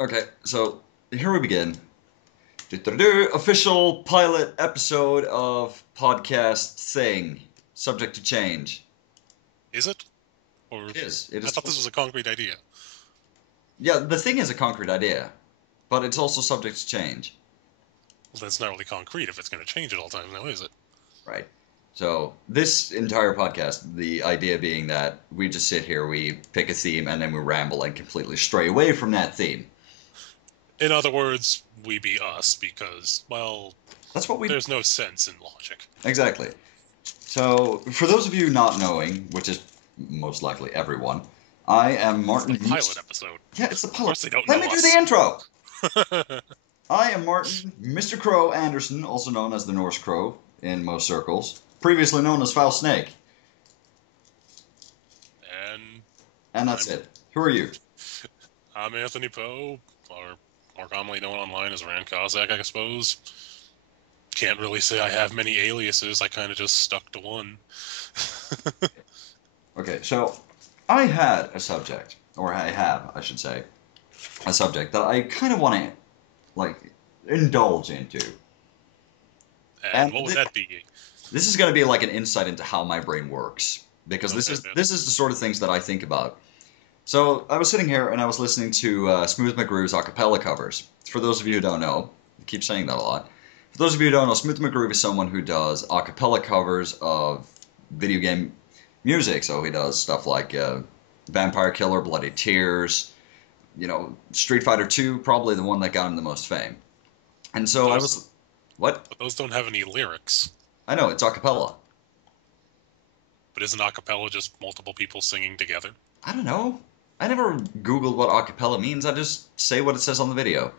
Okay, so here we begin. Official pilot episode of podcast thing, subject to change. Is it? Or It is. It I is. thought this was a concrete idea. Yeah, the thing is a concrete idea, but it's also subject to change, Well, that's not really concrete if it's going to change at all times now, is it? right? So this entire podcast, the idea being that we just sit here, we pick a theme, and then we ramble and completely stray away from that theme. In other words, we be us because, well, That's what we there's no sense in logic. exactly. So for those of you not knowing, which is most likely everyone, I am It's the Martin. pilot episode. Yeah, it's the Of pilot. course they don't Let know me do the us. intro. I am Martin, Mr. Crow Anderson, also known as the Norse Crow in most circles, previously known as Foul Snake, And and that's I'm it. Who are you? I'm Anthony Poe, or more commonly known online as Rand Kozak, I suppose. Can't really say I have many aliases. I kind of just stuck to one. Okay, so I had a subject, or I have, I should say, a subject that I kind of want to like indulge into, And and what would that be? this is going to be like an insight into how my brain works because this Okay, is then. this is the sort of things that I think about. So I was sitting here and I was listening to Smooth McGroove's acapella covers. For those of you who don't know, I keep saying that a lot. For those of you who don't know, Smooth McGroove is someone who does acapella covers of video game music. So he does stuff like Vampire Killer, Bloody Tears, Street Fighter 2, probably the one that got him the most fame. And But so I those, was, what? but those don't have any lyrics. I know, it's acapella. But isn't acapella just multiple people singing together? I don't know. I never Googled what acapella means. I just say what it says on the video.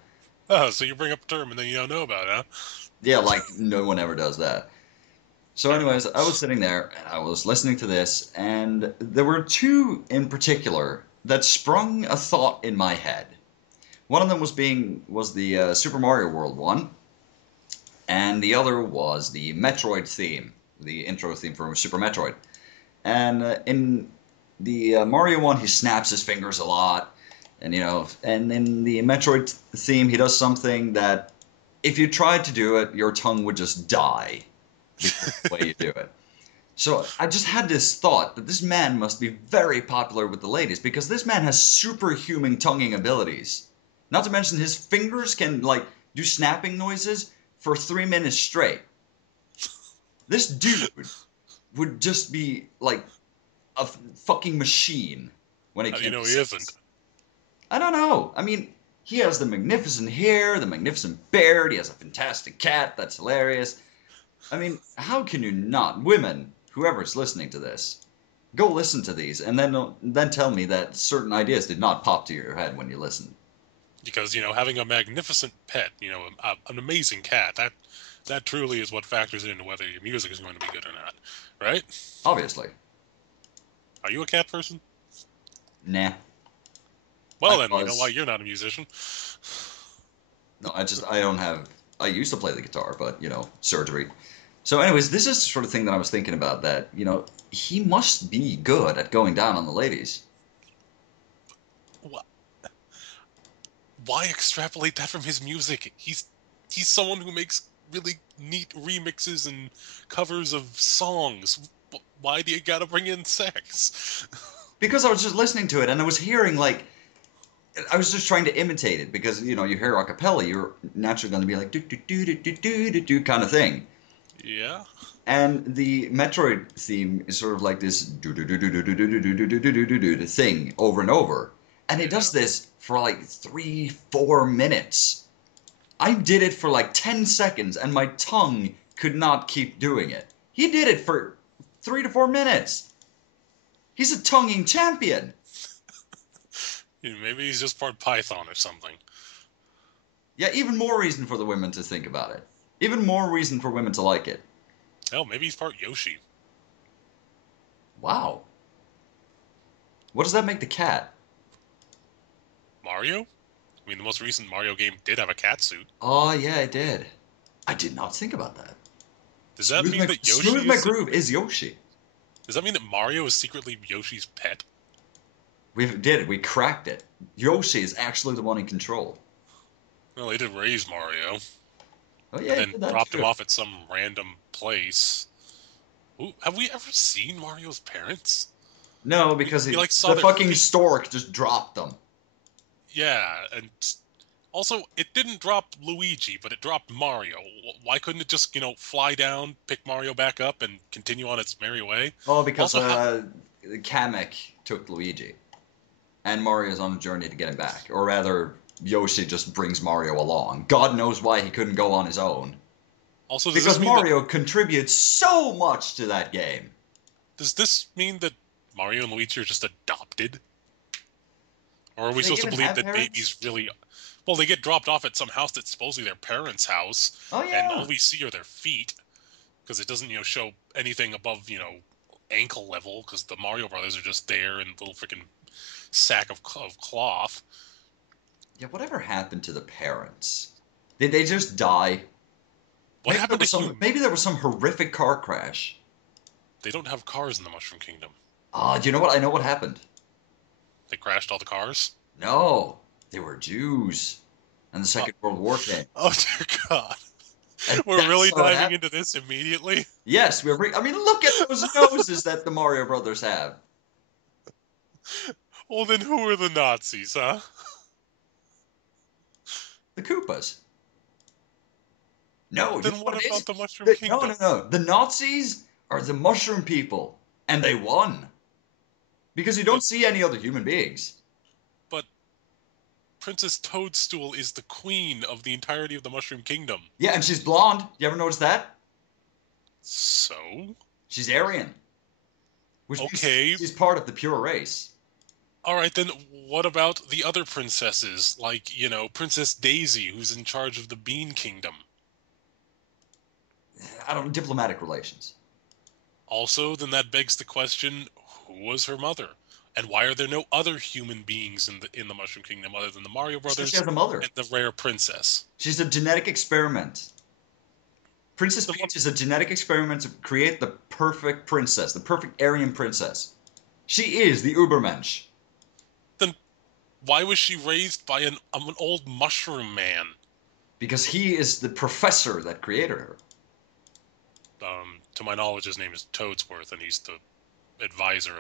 Oh, so you bring up a term and then you don't know about it, huh? Yeah, like no one ever does that. So, Fair anyways, I was enough. sitting there and I was listening to this, and there were two in particular that sprung a thought in my head. One of them was the Super Mario World one, and the other was the Metroid theme, the intro theme for Super Metroid. And in the Mario one, he snaps his fingers a lot, and in the Metroid theme, he does something that if you tried to do it, your tongue would just die because of the way you do it. So I just had this thought that this man must be very popular with the ladies because this man has superhuman tonguing abilities. Not to mention his fingers can like do snapping noises for 3 minutes straight. This dude would just be like a fucking machine when it How do you came know to he isn't? sex. I don't know. I mean, he has the magnificent hair, the magnificent beard. He has a fantastic cat that's hilarious. I mean, how can you not? Women, whoever's listening to this, go listen to these and then tell me that certain ideas did not pop to your head when you listened. Because, having a magnificent pet, an amazing cat, that truly is what factors into whether your music is going to be good or not. Right? Obviously. Are you a cat person? Nah. I Well, then we know why was. you're not a musician. No, I don't have. I used to play the guitar, but, surgery. So, anyways, this is the sort of thing that I was thinking about that, he must be good at going down on the ladies. Why extrapolate that from his music? He's someone who makes really neat remixes and covers of songs. Why do you gotta bring in sex? Because I was just listening to it and I was hearing, like, I was just trying to imitate it because, you hear a cappella, you're naturally going to be like, do, do, do, do, do, do, do, do kind of thing. Yeah. And the Metroid theme is sort of like this do do do do do do do do do do do do do do thing over and over, and it Yeah. does this for like 3-4 minutes. I did it for like 10 seconds, and my tongue could not keep doing it. He did it for 3 to 4 minutes. He's a tonguing champion. Maybe he's just part Python or something. Yeah, even more reason for the women to think about it. Even more reason for women to like it. Hell, maybe he's part Yoshi. Wow. What does that make the cat? Mario? I mean, the most recent Mario game did have a cat suit. Oh, yeah, it did. I did not think about that. Does that mean that Smooth Yoshi is? McGroove is Yoshi. Does that mean that Mario is secretly Yoshi's pet? We cracked it. Yoshi is actually the one in control. Well, they did raise Mario, Oh yeah, and he then did that dropped him too. off at some random place. Ooh, have we ever seen Mario's parents? No, We, because we like saw the their fucking feet. stork just dropped them. Yeah, and also it didn't drop Luigi, but it dropped Mario. Why couldn't it just, fly down, pick Mario back up, and continue on its merry way? Oh, because Also, Kamek took Luigi, and Mario's on a journey to get him back. Or rather, Yoshi just brings Mario along. God knows why he couldn't go on his own. does Because this mean that Mario contributes so much to that game. Mario and Luigi are just adopted? Or are we Do they supposed to even believe have that parents? babies really? Well, they get dropped off at some house that's supposedly their parents' house, Oh and all yeah. we see are their feet because it doesn't, show anything above, ankle level because the Mario Brothers are just there in a little freaking sack of cloth. Yeah, whatever happened to the parents? Did they just die? What happened to Hume? Maybe there was some horrific car crash. They don't have cars in the Mushroom Kingdom. Ah, do you know what? I know what happened. They crashed all the cars. No, they were Jews. And the Uh, Second World War came. oh dear God, And we're that's really how it diving happened. into this immediately. Yes, I mean, look at those noses that the Mario Brothers have. Well, then who are the Nazis, huh? The Koopas. No, you Then know what what it about is? the Mushroom Kingdom? No. The Nazis are the mushroom people. And they won. Because you don't But see any other human beings. but Princess Toadstool is the queen of the entirety of the Mushroom Kingdom. Yeah, and she's blonde. You ever notice that? So? She's Aryan. Which means Okay. she's part of the pure race. Alright, then what about the other princesses? Like, Princess Daisy, who's in charge of the Bean Kingdom. I don't diplomatic relations. Also, then that begs the question, who was her mother? And why are there no other human beings in the Mushroom Kingdom other than the Mario So she Brothers has a mother. and the rare princess? She's a genetic experiment. Princess Then what Peach is a genetic experiment to create the perfect princess, the perfect Aryan princess. She is the Ubermensch. then why was she raised by an old mushroom man? Because he is the professor that created her. To my knowledge, his name is Toadsworth, and he's the advisor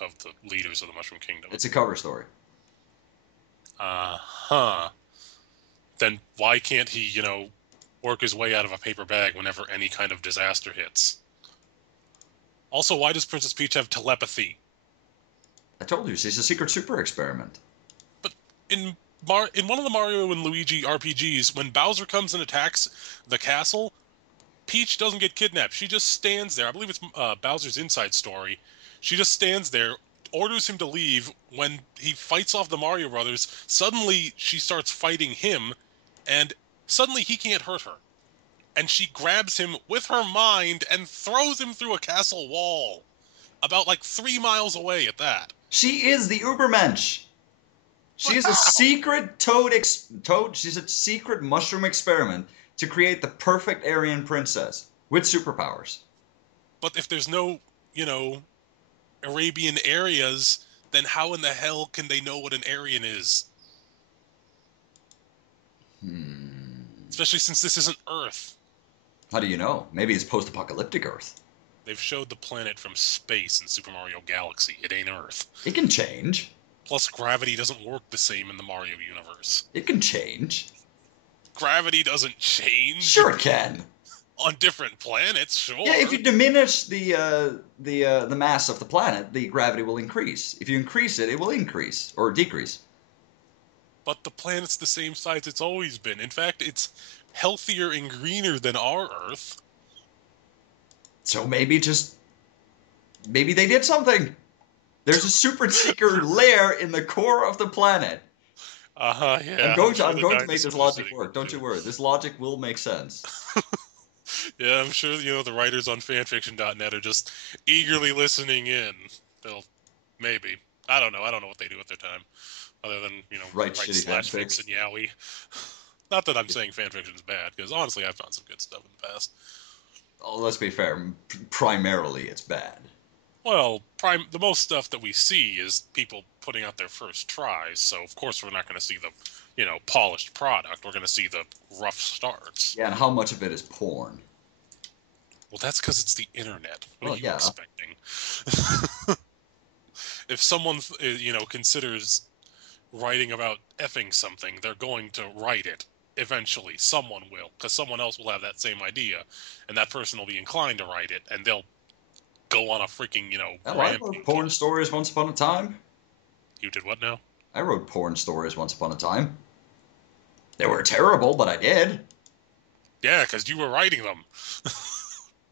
of the leaders of the Mushroom Kingdom. It's a cover story. Huh. Then why can't he, work his way out of a paper bag whenever any kind of disaster hits? Also, why does Princess Peach have telepathy? I told you, she's a secret super experiment. But in one of the Mario and Luigi RPGs, when Bowser comes and attacks the castle, Peach doesn't get kidnapped. She just stands there. I believe it's Bowser's Inside Story. She just stands there, orders him to leave. When he fights off the Mario Brothers, suddenly she starts fighting him, and suddenly he can't hurt her. And she grabs him with her mind and throws him through a castle wall. About like 3 miles away at that. She is the Ubermensch. She But is a how? secret toad. She's a secret mushroom experiment to create the perfect Aryan princess with superpowers. But if there's no, you know, Arabian areas, then how in the hell can they know what an Aryan is? Especially since this isn't Earth. How do you know? Maybe it's post-apocalyptic Earth. They've showed the planet from space in Super Mario Galaxy. It ain't Earth. It can change. Plus, gravity doesn't work the same in the Mario universe. It can change. Gravity doesn't change. Sure, it can. On different planets, sure. Yeah, if you diminish the mass of the planet, the gravity will increase. If you increase it, it will increase or decrease. But the planet's the same size it's always been. In fact, it's healthier and greener than our Earth. So maybe they did something. There's a super secret lair in the core of the planet. Yeah. I'm going to make this logic work. Don't you worry. This logic will make sense. Yeah, I'm sure, the writers on fanfiction.net are just eagerly listening in. They'll, maybe. I don't know what they do with their time. Other than, Write write shitty slash fanfics. fics and yaoi. Not that I'm saying fanfiction is bad, because honestly, I've found some good stuff in the past. Oh, let's be fair. Primarily, it's bad. Well, the most stuff that we see is people putting out their first tries, so of course we're not going to see the, polished product. We're going to see the rough starts. Yeah, and how much of it is porn? Well, that's because it's the internet. What Well, are you yeah. expecting? If someone, considers writing about effing something, they're going to write it. Eventually, someone will, because someone else will have that same idea, and that person will be inclined to write it, and they'll go on a freaking, Oh, I wrote rampage. porn stories once upon a time. You did what now? I wrote porn stories once upon a time. They were terrible, but I did. Yeah, because you were writing them.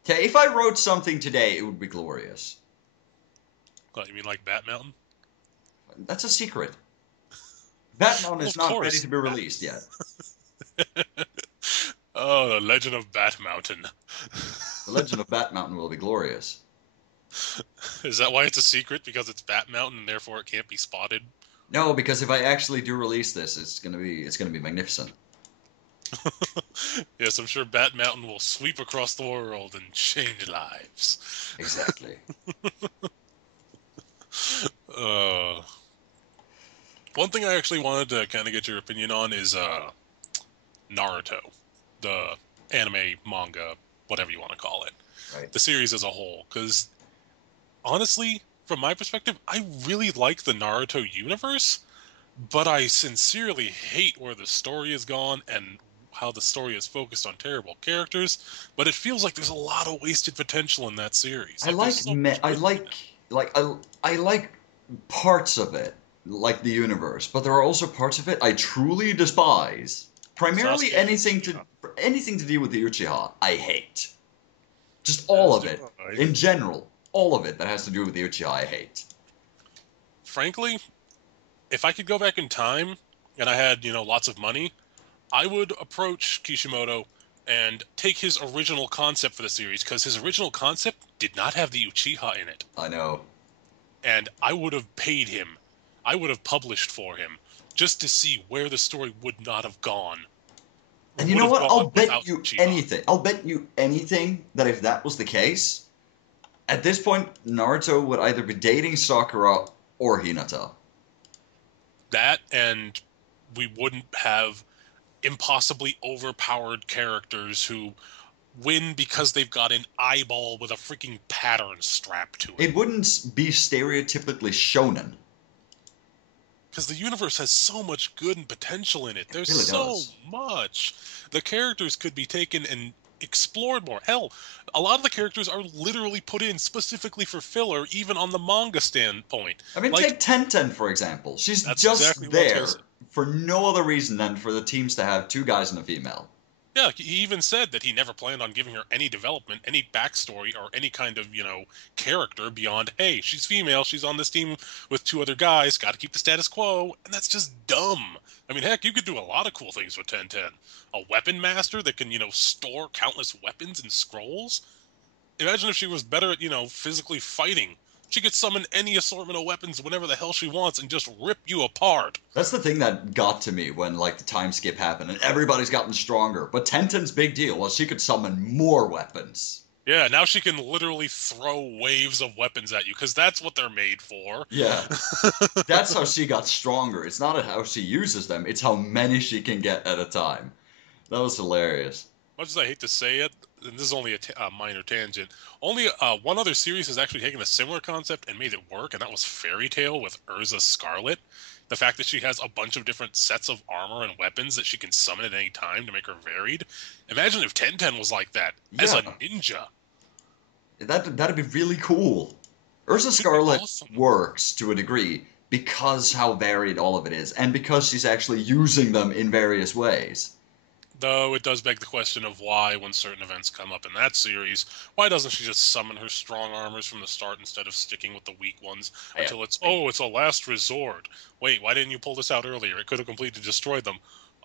Okay, if I wrote something today, it would be glorious. What, you mean like Bat Mountain? That's a secret. Bat Mountain Well, is of not ready course. to be released yet. Oh, the Legend of Bat Mountain. The Legend of Bat Mountain will be glorious. Is that why it's a secret? Because it's Bat Mountain and therefore it can't be spotted? No, because if I actually do release this, it's gonna be magnificent. Yes, I'm sure Bat Mountain will sweep across the world and change lives. Exactly. Uh, One thing I actually wanted to kind of get your opinion on is Naruto, the anime, manga, whatever you want to call it, Right. the series as a whole. Because honestly, from my perspective, I really like the Naruto universe, but I sincerely hate where the story has gone and how the story is focused on terrible characters. But it feels like there's a lot of wasted potential in that series. I Like there's like so much I good in it. I like parts of it, like the universe, but there are also parts of it I truly despise. Primarily Sasuke and Uchiha. anything to do with the Uchiha, I hate. Just all As of do it. I. In general, all of it that has to do with the Uchiha, I hate. Frankly, if I could go back in time and I had, lots of money, I would approach Kishimoto and take his original concept for the series because his original concept did not have the Uchiha in it. I know. And I would have paid him. I would have published for him just to see where the story would not have gone. And you Would know have what? gone without Uchiha. I'll bet you anything that if that was the case, at this point, Naruto would either be dating Sakura or Hinata. That and we wouldn't have impossibly overpowered characters who win because they've got an eyeball with a freaking pattern strapped to it. It wouldn't be stereotypically shonen. Because the universe has so much good and potential in it. It There's really so does. much. The characters could be taken and explored more. Hell, a lot of the characters are literally put in specifically for filler, even on the manga standpoint. I mean, Like, take Tenten, for example. She's that's exactly just what I was going to there say. for no other reason than for the teams to have two guys and a female. Yeah, he even said that he never planned on giving her any development, any backstory, or any kind of, character beyond, hey, she's female, she's on this team with two other guys, gotta keep the status quo, and that's just dumb. I mean, heck, you could do a lot of cool things with 1010. A weapon master that can, store countless weapons and scrolls? Imagine if she was better at, physically fighting. She could summon any assortment of weapons whenever the hell she wants and just rip you apart. That's the thing that got to me when like the time skip happened and everybody's gotten stronger. But Tenten's big deal was she could summon more weapons. Yeah, now she can literally throw waves of weapons at you, because that's what they're made for. Yeah, that's how she got stronger. It's not how she uses them; it's how many she can get at a time. That was hilarious. Much as I hate to say it, and this is only a minor tangent, only one other series has actually taken a similar concept and made it work, and that was Fairy Tail with Urza Scarlet. The fact that she has a bunch of different sets of armor and weapons that she can summon at any time to make her varied. Imagine if Tenten was like that, as a Yeah, ninja. that'd be really cool. Ursa It'd be Scarlet awesome. works to a degree because how varied all of it is, and because she's actually using them in various ways. Though it does beg the question of why, when certain events come up in that series, why doesn't she just summon her strong armors from the start instead of sticking with the weak ones I, until it's a last resort? Wait, why didn't you pull this out earlier? It could have completely destroyed them.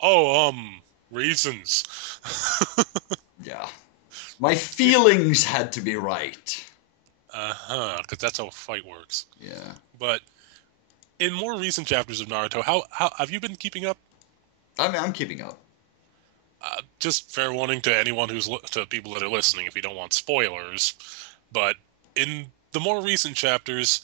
Oh, reasons. yeah, my feelings had to be right. Because that's how a fight works. Yeah. But in more recent chapters of Naruto, how have you been keeping up? I mean, I'm keeping up. Just fair warning to anyone to people that are listening, if you don't want spoilers. But in The more recent chapters,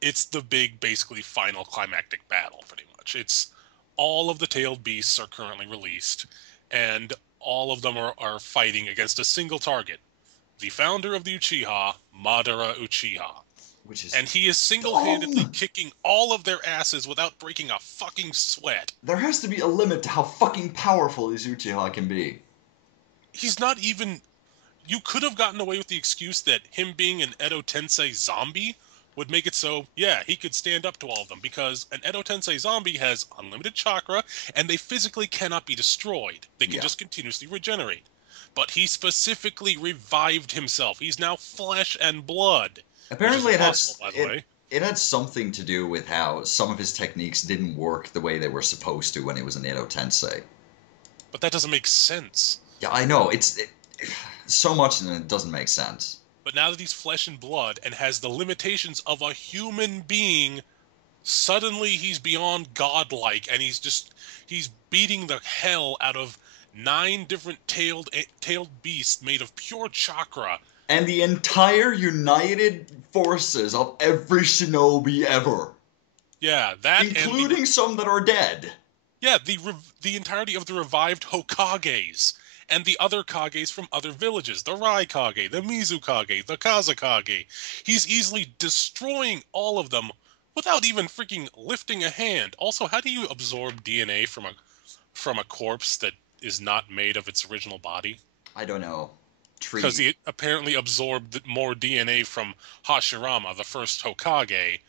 it's the big, basically final climactic battle, pretty much. It's all of the tailed beasts are currently released, and all of them are fighting against a single target, the founder of the Uchiha, Madara Uchiha. Which is And he is single-handedly kicking all of their asses without breaking a fucking sweat. There has to be a limit to how fucking powerful these Uchiha can be. He's not even... You could have gotten away with the excuse that him being an Edo Tensei zombie would make it so, yeah, he could stand up to all of them, because an Edo Tensei zombie has unlimited chakra, and they physically cannot be destroyed. They can just continuously regenerate. But he specifically revived himself. He's now flesh and blood. Apparently it had something to do with how some of his techniques didn't work the way they were supposed to when he was an Edo Tensei. But that doesn't make sense. Yeah, I know. So much in it doesn't make sense. But now that he's flesh and blood and has the limitations of a human being, suddenly he's beyond godlike, and he's beating the hell out of 9 different tailed beasts made of pure chakra. And the entire united forces of every shinobi ever. Yeah, that including some that are dead. Yeah, the entirety of the revived Hokages. And the other Kages from other villages. The Raikage, the Mizukage, the Kazekage. He's easily destroying all of them without even freaking lifting a hand. Also, how do you absorb DNA from a corpse that is not made of its original body? I don't know. Because he apparently absorbed more DNA from Hashirama, the first Hokage,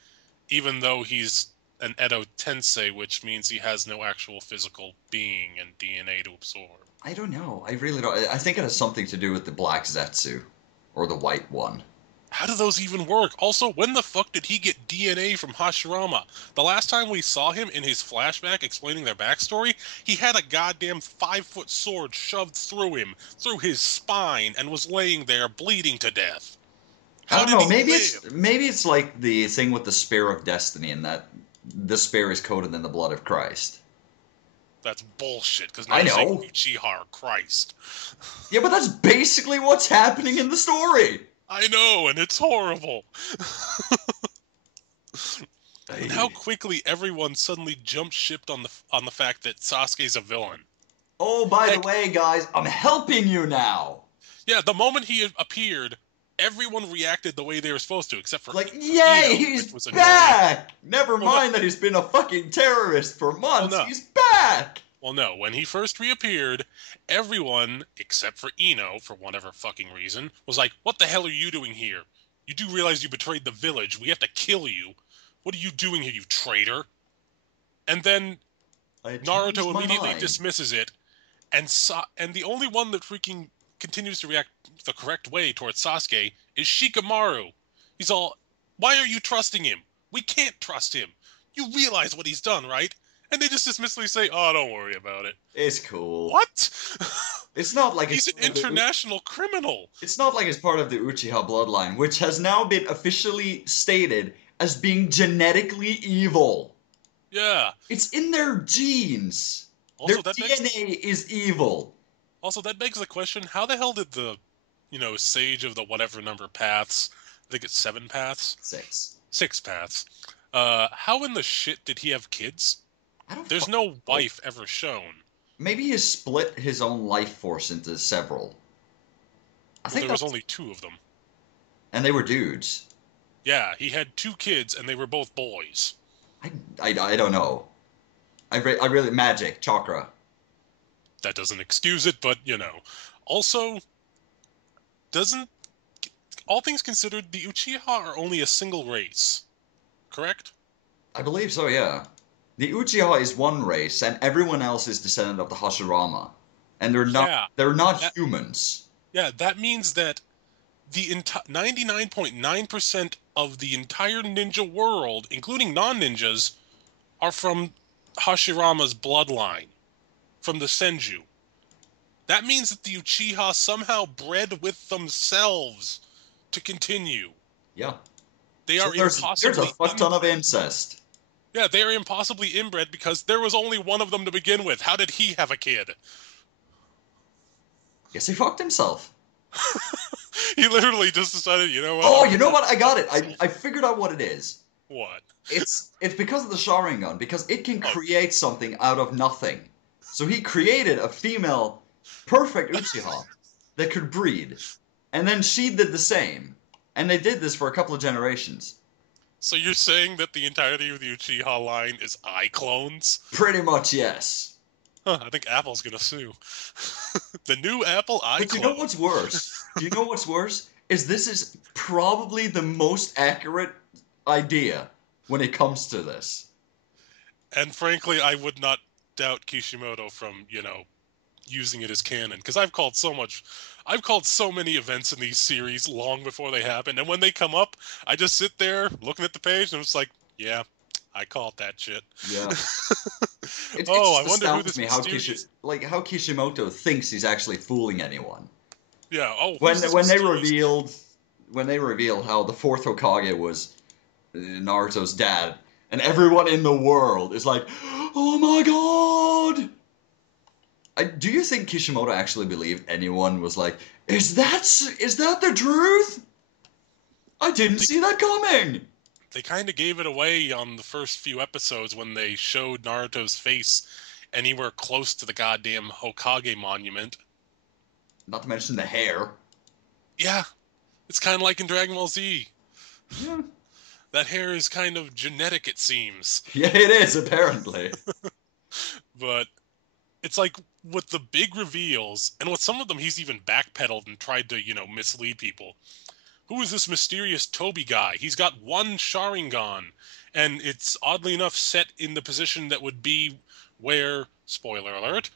even though he's an Edo Tensei, which means he has no actual physical being and DNA to absorb. I don't know. I really don't. I think it has something to do with the black Zetsu. Or the white one. How do those even work? Also, when the fuck did he get DNA from Hashirama? The last time we saw him in his flashback explaining their backstory, he had a goddamn 5-foot sword shoved through him, through his spine, and was laying there bleeding to death. I don't know. Maybe it's like the thing with the Spear of Destiny, and that the spear is coated in the blood of Christ. That's bullshit, because now you're saying Uchiha are Christ. Yeah, but that's basically what's happening in the story. I know, and it's horrible. And how quickly everyone suddenly jumped ship on the fact that Sasuke's a villain. Oh, by the way, guys, I'm helping you now. Yeah, the moment he appeared, everyone reacted the way they were supposed to, except for yay, he's back! Never mind that he's been a fucking terrorist for months. He's back! Well, no. When he first reappeared, everyone, except for Ino, for whatever fucking reason, was like, what the hell are you doing here? You do realize you betrayed the village. We have to kill you. What are you doing here, you traitor? And then Naruto immediately dismisses it, and the only one that freaking continues to react the correct way towards Sasuke is Shikamaru. He's all, why are you trusting him? We can't trust him. You realize what he's done, right? And they just dismissively say, oh, don't worry about it. It's cool. What? It's not like he's an international criminal. It's not like it's part of the Uchiha bloodline, which has now been officially stated as being genetically evil. Yeah. It's in their genes. Also, their DNA is evil. Also, that begs the question, how the hell did the, sage of the whatever number paths, I think it's 7 paths? 6 paths. How in the shit did he have kids? There's no wife ever shown. Maybe he split his own life force into several. I think there was only 2 of them. And they were dudes. Yeah, he had 2 kids, and they were both boys. I don't know. I really... Magic. Chakra. That doesn't excuse it, but, Also, all things considered, the Uchiha are only a single race. Correct? I believe so, yeah. The Uchiha is one race, and everyone else is descendant of the Hashirama. And they're not humans. Yeah, that means that the 99.9% of the entire ninja world, including non-ninjas, are from Hashirama's bloodline, from the Senju. That means that the Uchiha somehow bred with themselves to continue. Yeah. They are impossibly... There's a fuck ton of incest. Yeah, they are impossibly inbred because there was only one of them to begin with. How did he have a kid? Guess he fucked himself. He literally just decided, you know what? Oh, I'm you gonna know what? I replace got it. myself. I figured out what it is. What? It's because of the Sharingan, because it can Oh, create something out of nothing. So he created a female, perfect Uchiha that could breed, and then she did the same, and they did this for a couple of generations. so you're saying that the entirety of the Uchiha line is eye clones? Pretty much, yes. Huh, I think Apple's gonna sue. The new Apple But you know iClone. what's worse? Do you know what's worse? Is this is probably the most accurate idea when it comes to this. And frankly, I would not doubt Kishimoto from, using it as canon, because I've called so many events in these series long before they happen, and when they come up, I just sit there looking at the page and it's like, yeah, I called that shit. Yeah. It Oh, I just wonder who astounds this me mysterious. how Kishimoto thinks he's actually fooling anyone. Yeah. Oh, When who's this when they mysterious? revealed when they revealed how the fourth Hokage was Naruto's dad, and everyone in the world is like, "Oh my god!" Do you think Kishimoto actually believed anyone was like, is that the truth? I didn't They see that coming." they kind of gave it away on the first few episodes when they showed Naruto's face anywhere close to the goddamn Hokage monument. Not to mention the hair. Yeah, it's kind of like in Dragon Ball Z. Yeah, That hair is kind of genetic, it seems. yeah, it is apparently. But it's like with the big reveals, and with some of them, he's even backpedaled and tried to, mislead people. Who is this mysterious Toby guy? He's got one Sharingan, and it's oddly enough set in the position that would be where, spoiler alert,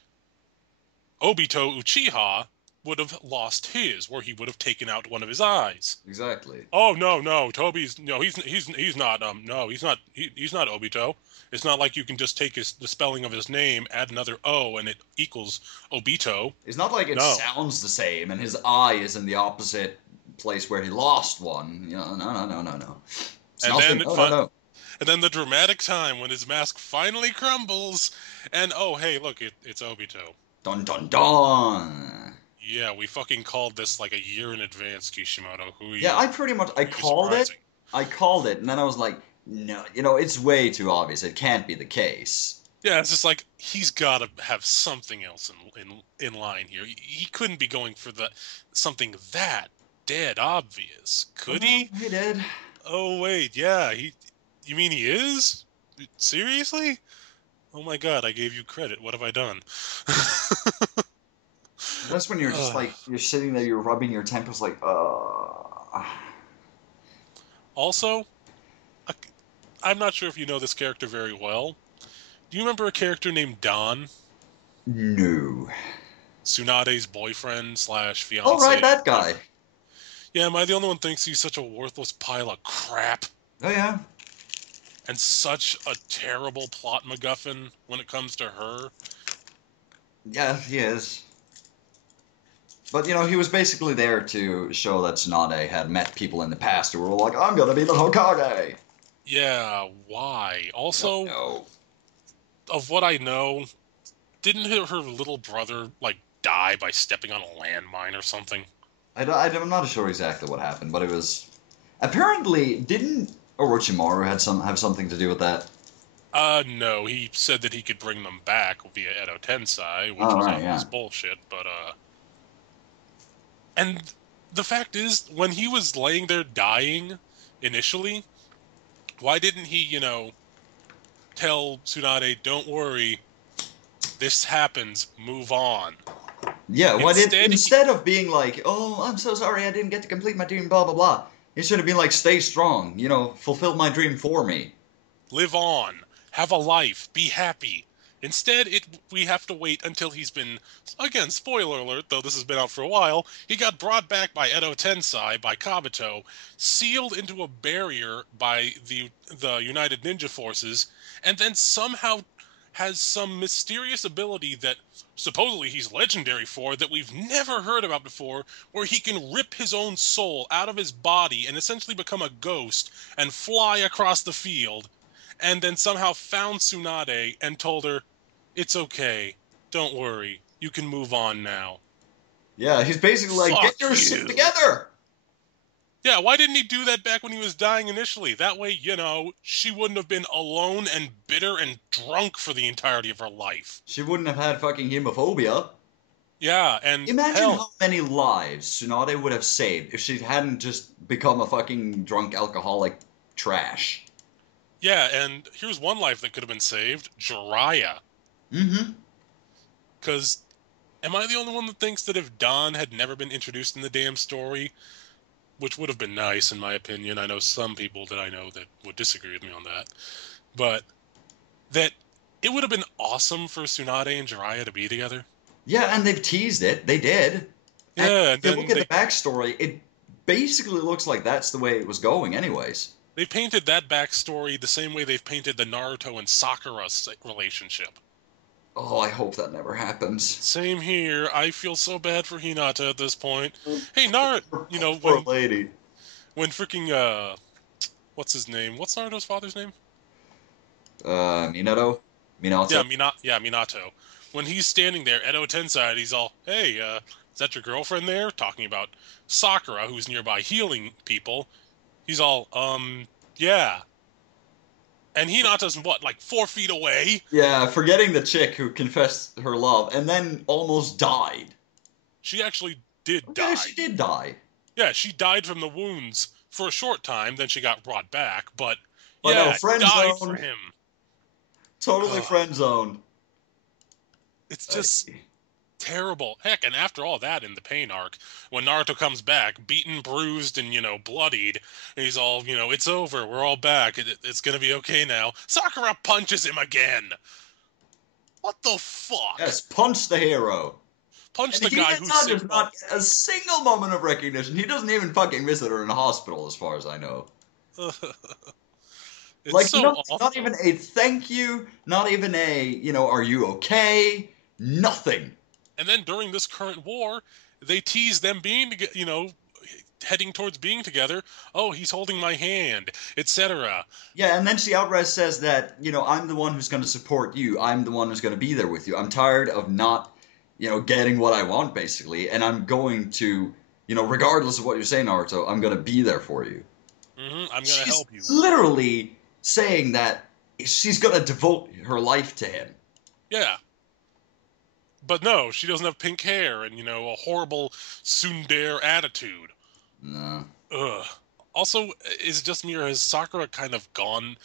Obito Uchiha would have lost his, where he would have taken out one of his eyes. Exactly. Oh no, Toby's no, he's not no, he's not Obito. It's not like you can just take the spelling of his name, add another O, and it equals Obito. It's not like it No, sounds the same and his eye is in the opposite place where he lost one. You know, no, no, no, no, no. It's and nothing. then No, no, no. and then the dramatic time when his mask finally crumbles, and oh hey, look, it's Obito. Dun dun dun. Yeah, we fucking called this like a year in advance, Kishimoto. Yeah, I pretty much I Who you called it. surprising? I called it, and then I was like, no, it's way too obvious. It can't be the case. Yeah, it's just like he's got to have something else in line here. He couldn't be going for something that dead obvious, could Well, he? he did. Oh wait, yeah, he. You mean he is? Seriously? Oh my god, I gave you credit. What have I done? That's when you're just Ugh. like you're sitting there, you're rubbing your temples, like, Also, I- I'm not sure if you know this character very well. Do you remember a character named Don? no. Tsunade's boyfriend slash Oh, right, fiance, that guy. whatever. Yeah, am I the only one who thinks he's such a worthless pile of crap? Oh yeah. And such a terrible plot MacGuffin when it comes to her. Yeah, he is. But he was basically there to show that Tsunade had met people in the past who were like, "I'm gonna be the Hokage." Yeah, why? Don't Also, know. of what I know, didn't her little brother, like, die by stepping on a landmine or something? I'm not sure exactly what happened, but it was apparently didn't Orochimaru have something to do with that? No, he said that he could bring them back via Edo Tensei, which Oh was right, obvious yeah. bullshit, but, And the fact is, when he was laying there dying, initially, why didn't he, tell Tsunade, don't worry, this happens, move on. Yeah, why did Instead, he instead of being like, "Oh, I'm so sorry, I didn't get to complete my dream," blah blah blah, he should have been like, "Stay strong, fulfill my dream for me." live on, have a life, be happy. Instead, we have to wait until he's been, again, spoiler alert, though this has been out for a while, he got brought back by Edo Tensei, by Kabuto, sealed into a barrier by the United Ninja Forces, and then somehow has some mysterious ability that supposedly he's legendary for that we've never heard about before, where he can rip his own soul out of his body and essentially become a ghost and fly across the field, and then somehow found Tsunade and told her, "It's okay. Don't worry. You can move on now." Yeah, he's basically like, Fuck "Get your shit you. together." Yeah, why didn't he do that back when he was dying initially? That way, she wouldn't have been alone and bitter and drunk for the entirety of her life. She wouldn't have had fucking hemophobia. Yeah, and Imagine hell, how many lives Tsunade would have saved if she hadn't just become a fucking drunk alcoholic trash. yeah, and here's one life that could have been saved: Jiraiya. Mm-hmm. Because am I the only one that thinks that if Don had never been introduced in the damn story, which would have been nice in my opinion, I know some people that I know that would disagree with me on that, but that it would have been awesome for Tsunade and Jiraiya to be together. Yeah, and they've teased it. They did. And Yeah, if and you look then at the they backstory, it basically looks like that's the way it was going, anyways. they painted that backstory the same way they've painted the Naruto and Sakura relationship. Oh, I hope that never happens. Same here. I feel so bad for Hinata at this point. Hey, Naruto, Poor lady. when freaking what's his name? What's Naruto's father's name? Minato? Yeah, Minato? Minato. When he's standing there, Edo Tensei, he's all, "Hey, is that your girlfriend there?" Talking about Sakura, who's nearby healing people. He's all, yeah. And Hinata's what, like 4 feet away? Yeah, forgetting the chick who confessed her love and then almost died. She actually did Okay, she die. did die. Yeah, she died from the wounds for a short time, then she got brought back, but But no, yeah, friend died for zoned. him. Totally Ugh, friend zoned. it's just terrible. Heck, and after all that in the pain arc, when Naruto comes back, beaten, bruised, and, bloodied, and he's all, it's over, we're all back, it's gonna be okay now. Sakura punches him again! What the fuck? Yes, punch the hero. Punch And the guy who Hinata does saved all. not get a single moment of recognition. He doesn't even fucking visit her in the hospital, as far as I know. It's Like, so not awful. even a thank you, not even a, are you okay? Nothing. And then during this current war, they tease them being together, heading towards being together. Oh, he's holding my hand, etc. Yeah, and then she outright says that, I'm the one who's going to support you. I'm the one who's going to be there with you. I'm tired of not, getting what I want, basically. And I'm going to, regardless of what you're saying, Naruto, I'm going to be there for you. I'm gonna She's help you. literally saying that she's going to devote her life to him. Yeah. But no, she doesn't have pink hair and, a horrible tsundere attitude. No. Ugh. Also, is it just me or has Sakura kind of gone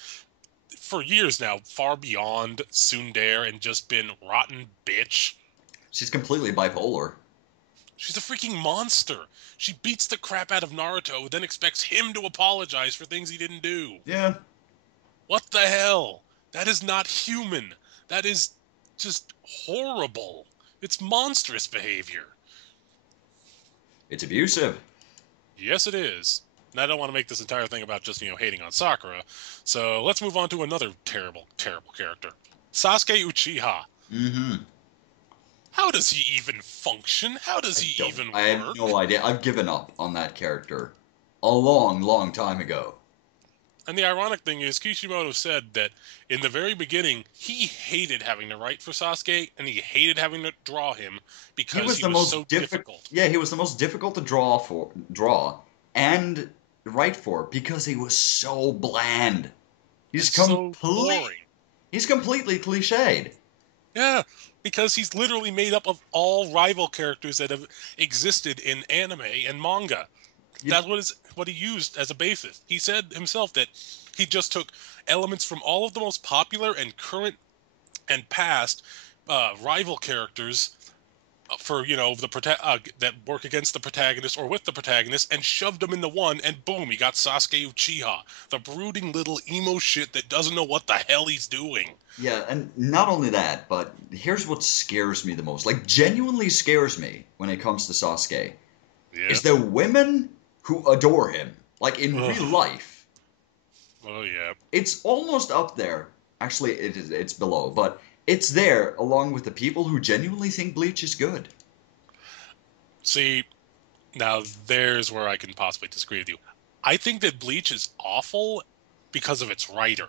for years now far beyond tsundere and just been rotten bitch? She's completely bipolar. She's a freaking monster. She beats the crap out of Naruto, then expects him to apologize for things he didn't do. Yeah. What the hell? That is not human. That is just horrible. It's monstrous behavior. It's abusive. Yes, it is. And I don't want to make this entire thing about just, hating on Sakura. So let's move on to another terrible, terrible character. Sasuke Uchiha. Mm-hmm. How does he even function? How does he even I have work? no idea. I've given up on that character a long, long time ago. And the ironic thing is, Kishimoto said that in the very beginning, he hated having to write for Sasuke, and he hated having to draw him He because was he the was most so difficult. Yeah, he was the most difficult to draw and write for because he was so bland. And He's so complete. boring. He's completely cliched. Yeah, because he's literally made up of all rival characters that have existed in anime and manga. You, That's what he used as a basis. He said himself that he just took elements from all of the most popular and current and past rival characters for that work against the protagonist or with the protagonist, and shoved them into one, and boom, he got Sasuke Uchiha, the brooding little emo shit that doesn't know what the hell he's doing. yeah, and not only that, but here's what scares me the most. Like genuinely scares me when it comes to Sasuke Yeah. is the women who adore him. Like in real Ugh. life, Oh yeah. it's almost up there. Actually, it's below, but it's there along with the people who genuinely think Bleach is good. See, now there's where I can possibly disagree with you. I think that Bleach is awful because of its writer,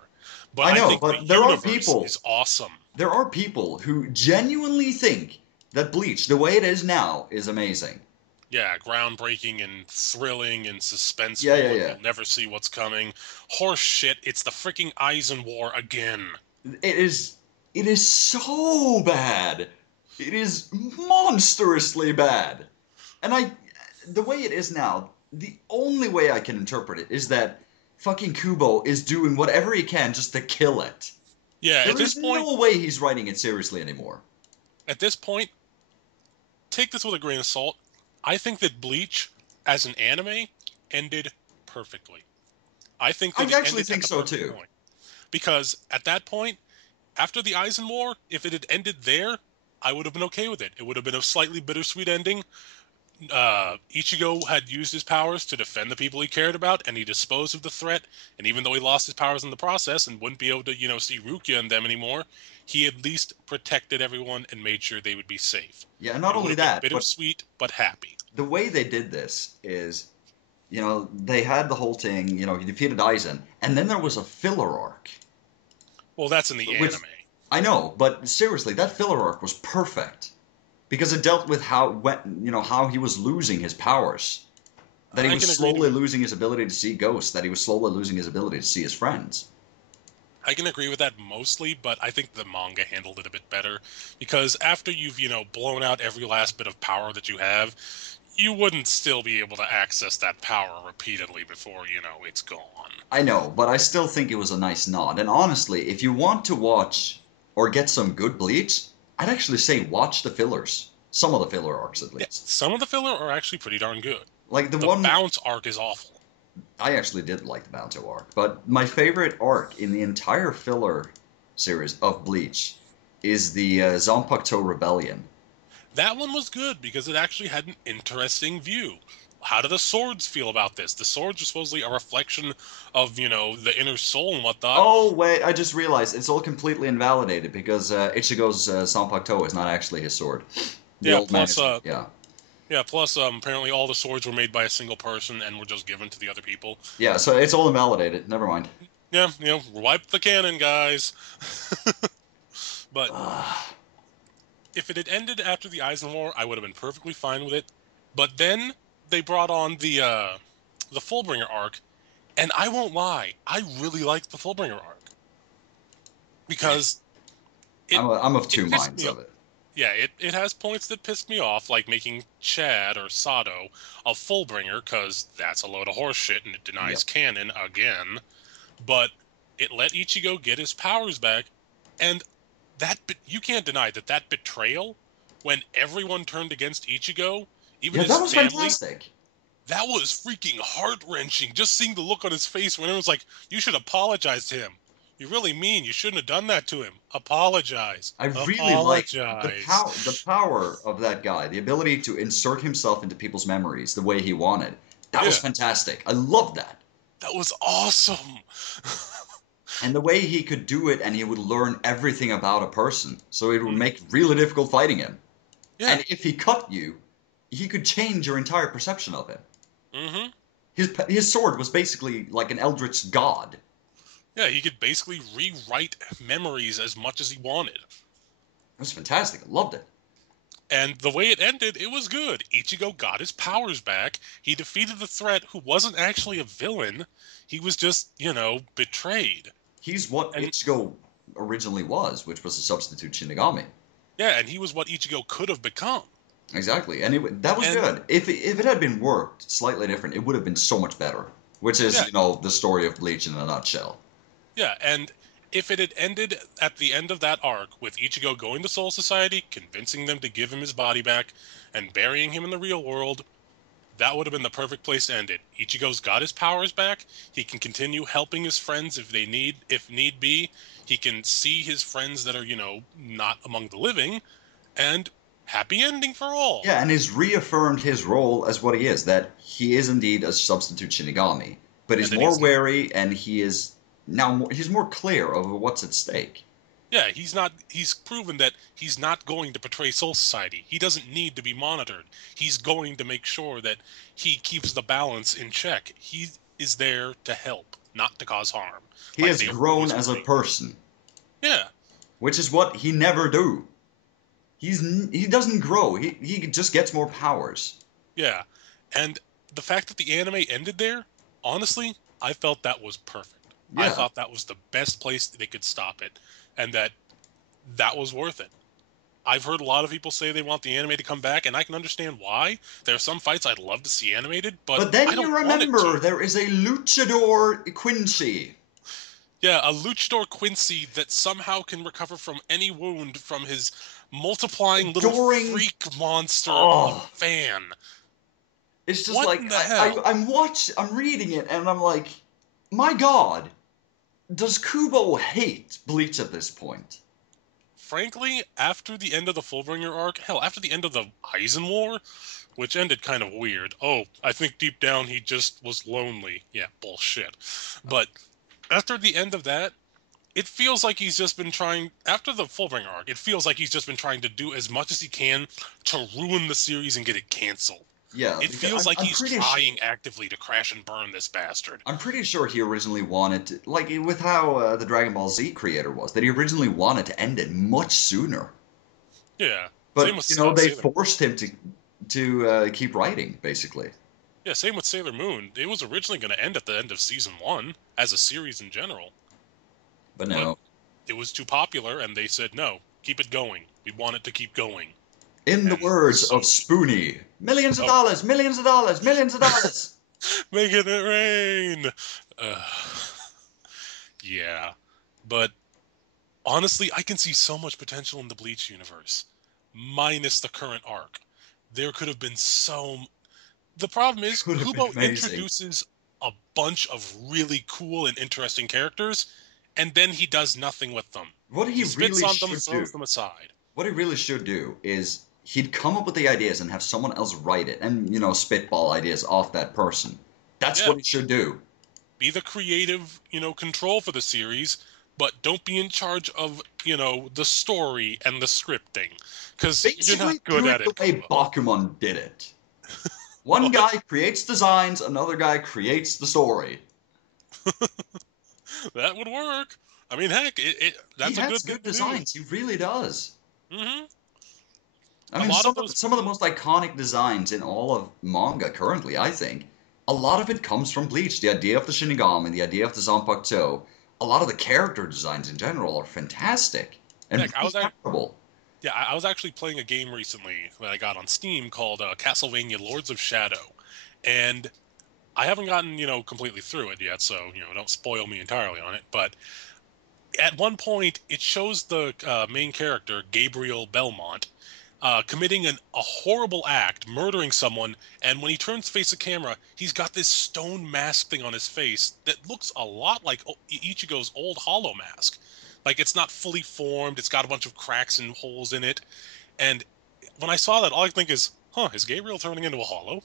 but I I know, think the but there are universe people is awesome. there are people who genuinely think that Bleach, the way it is now, is amazing. Yeah, groundbreaking and thrilling and Yeah, yeah, suspenseful, and yeah. you'll never see what's coming. Horse shit, it's the freaking Eisen War again. It is it is so bad. It is monstrously bad. And the way it is now, the only way I can interpret it is that fucking Kubo is doing whatever he can just to kill it. Yeah, There is no way he's writing it seriously anymore. at this point, take this with a grain of salt. I think that Bleach, as an anime, ended perfectly. I think I that it actually ended at think the so perfect too. point. Because at that point, after the Eisen War, if it had ended there, I would have been okay with it. It would have been a slightly bittersweet ending. Ichigo had used his powers to defend the people he cared about, and he disposed of the threat. And even though he lost his powers in the process and wouldn't be able to, see Rukia and them anymore, he at least protected everyone and made sure they would be safe. Yeah, and not It would only have been that, but bittersweet but happy. the way they did this is, they had the whole thing, he defeated Aizen, and then there was a filler arc, Well, that's in the which anime. I know, but seriously, that filler arc was perfect because it dealt with how he was losing his powers, that he I was can agree slowly to losing his ability to see ghosts, that he was slowly losing his ability to see his friends. I can agree with that mostly, but I think the manga handled it a bit better because after you've, blown out every last bit of power that you have, you wouldn't still be able to access that power repeatedly before, it's gone. I know, but I still think it was a nice nod. And honestly, if you want to watch or get some good Bleach, I'd actually say watch the fillers. Some of the filler arcs, at Yeah, least. some of the filler are actually pretty darn good. Like the The one bounce arc is awful. I actually did like the Bounto arc, but my favorite arc in the entire filler series of Bleach is the Zanpakuto Rebellion. That one was good because it actually had an interesting view. How do the swords feel about this? The swords are supposedly a reflection of, the inner soul and whatnot. Oh wait, I just realized it's all completely invalidated because Ichigo's Zanpakuto is not actually his sword. The Yeah, old man plus is, yeah. apparently all the swords were made by a single person and were just given to the other people. Yeah, so it's all invalidated. Never mind. Yeah, wipe the cannon, guys. But if it had ended after the Eisen War, I would have been perfectly fine with it. But then they brought on the Fullbringer arc, and I won't lie, I really liked the Fullbringer arc because it I'm of it two pissed minds me off. of it. Yeah, it has points that pissed me off, like making Chad or Sato a Fullbringer, because that's a load of horse shit and it Yep. denies canon again. But it let Ichigo get his powers back, and you can't deny that betrayal when everyone turned against Ichigo, even Yeah, his that was family, fantastic. that was freaking heart-wrenching. Just seeing the look on his face when everyone's like, "You should apologize to him. You really mean you shouldn't have done that to him. Apologize. I really like Apologize." the power of that guy, the ability to insert himself into people's memories the way he wanted. That was Yeah, fantastic. I love that. that was awesome. And the way he could do it, and he would learn everything about a person, so it would Mhm. make really difficult fighting him. Yeah. And if he cut you, he could change your entire perception of him. Mm-hmm. His sword was basically like an eldritch god. Yeah, he could basically rewrite memories as much as he wanted. It was fantastic. I loved it. And the way it ended, it was good. Ichigo got his powers back. He defeated the threat who wasn't actually a villain. He was just, betrayed. He's what And Ichigo originally was, which was a substitute Shinigami. yeah, and he was what Ichigo could have become. Exactly, and that was And good. If it had been worked slightly different, it would have been so much better. Which is, yeah, the story of Bleach in a nutshell. yeah, and if it had ended at the end of that arc with Ichigo going to Soul Society, convincing them to give him his body back, and burying him in the real world, that would have been the perfect place to end it. Ichigo's got his powers back. He can continue helping his friends if need be. He can see his friends that are, not among the living, and happy ending for all. Yeah, and he's reaffirmed his role as what he is, that he is indeed a substitute Shinigami, but And he's that more wary, and he's more clear over what's at stake. yeah, he's proven that he's not going to betray Soul Society. He doesn't need to be monitored. He's going to make sure that he keeps the balance in check. He is there to help, not to cause harm, He like has they grown always as a claim. person, Yeah, which is what he never do. He doesn't grow. He just gets more powers. Yeah. And the fact that the anime ended there, honestly, I felt that was perfect. I Yeah. thought that was the best place they could stop it, and that was worth it. I've heard a lot of people say they want the anime to come back, and I can understand why. There are some fights I'd love to see animated, but But then I you don't want it to. remember there is a luchador Quincy. Yeah, a luchador Quincy that somehow can recover from any wound from his multiplying little Adoring. freak monster of a Oh, fan. it's just What like in the hell? I'm reading it and I'm like, my God, does Kubo hate Bleach at this point? Frankly, after the end of the Fullbringer arc, hell, after the end of the Aizen War, which ended kind of weird. Oh, I think deep down he just was lonely. Yeah, bullshit. But after the end of that, it feels like he's just been trying, after the Fullbringer arc, it feels like he's just been trying to do as much as he can to ruin the series and get it canceled. Yeah, It because feels like I'm he's pretty sure. trying actively to crash and burn this bastard. I'm pretty sure he originally wanted to, like with how the Dragon Ball Z creator was, that he originally wanted to end it much sooner. Yeah, same But with they Sailor. forced him to keep writing, basically. Yeah, same with Sailor Moon. It was originally going to end at the end of season 1 as a series in general, But but no. it was too popular, and they said no, keep it going. We want it to keep going, In the and words so of Spoonie, millions of oh, dollars, millions of dollars, millions of dollars. making it rain. Uh, yeah, but honestly, I can see so much potential in the Bleach universe, minus the current arc. There could have been so. The problem is, Could have been Kubo amazing. introduces a bunch of really cool and interesting characters, and then he does nothing with them. What He he spits really on them, should do, throws them aside. what he really should do is he'd come up with the ideas and have someone else write it and, spitball ideas off that person. That's Yeah, what he should do. be the creative, control for the series, but don't be in charge of, the story and the scripting, because you're Basically not good do it at the it, way Kubo. Bakuman did it. One What? guy creates designs, another guy creates the story. That would work. I mean, heck, He that's a has good thing good to do. designs, he really does. Hmm. I A mean, lot of those some of the people. most iconic designs in all of manga currently, I think, a lot of it comes from Bleach. The idea of the Shinigami, the idea of the Zanpakuto, a lot of the character designs in general are fantastic and Heck, I really was at, memorable. yeah, I was actually playing a game recently that I got on Steam called Castlevania Lords of Shadow, and I haven't gotten completely through it yet, so don't spoil me entirely on it. But at one point, it shows the main character Gabriel Belmont committing a horrible act, murdering someone, and when he turns to face the camera, he's got this stone mask thing on his face that looks a lot like Ichigo's old Hollow mask. Like it's not fully formed; it's got a bunch of cracks and holes in it. And when I saw that, all I think is, "Huh? Is Gabriel turning into a Hollow?"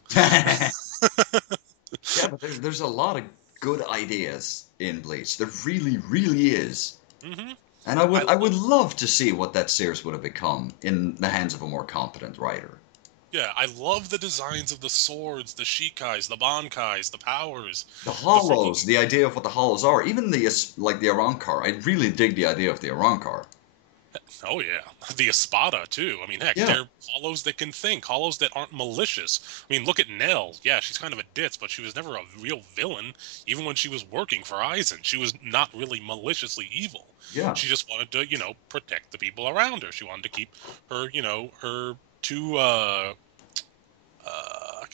Yeah, but there's a lot of good ideas in Bleach. There really, really is. Hmm. And I I would love love to see what that series would have become in the hands of a more competent writer. Yeah, I love the designs of the swords, the Shikais, the Bankais, the powers, The the hollows, freaking. the idea of what the hollows are, even the Arrancar. I really dig the idea of the Arrancar. Oh yeah, the Espada too. I mean, heck, Yeah, they're hollows that can think, hollows that aren't malicious. I mean, look at Nell. Yeah, she's kind of a ditz, but she was never a real villain. Even when she was working for Aizen, she was not really maliciously evil. yeah. She just wanted to, protect the people around her. She wanted to keep her, her two I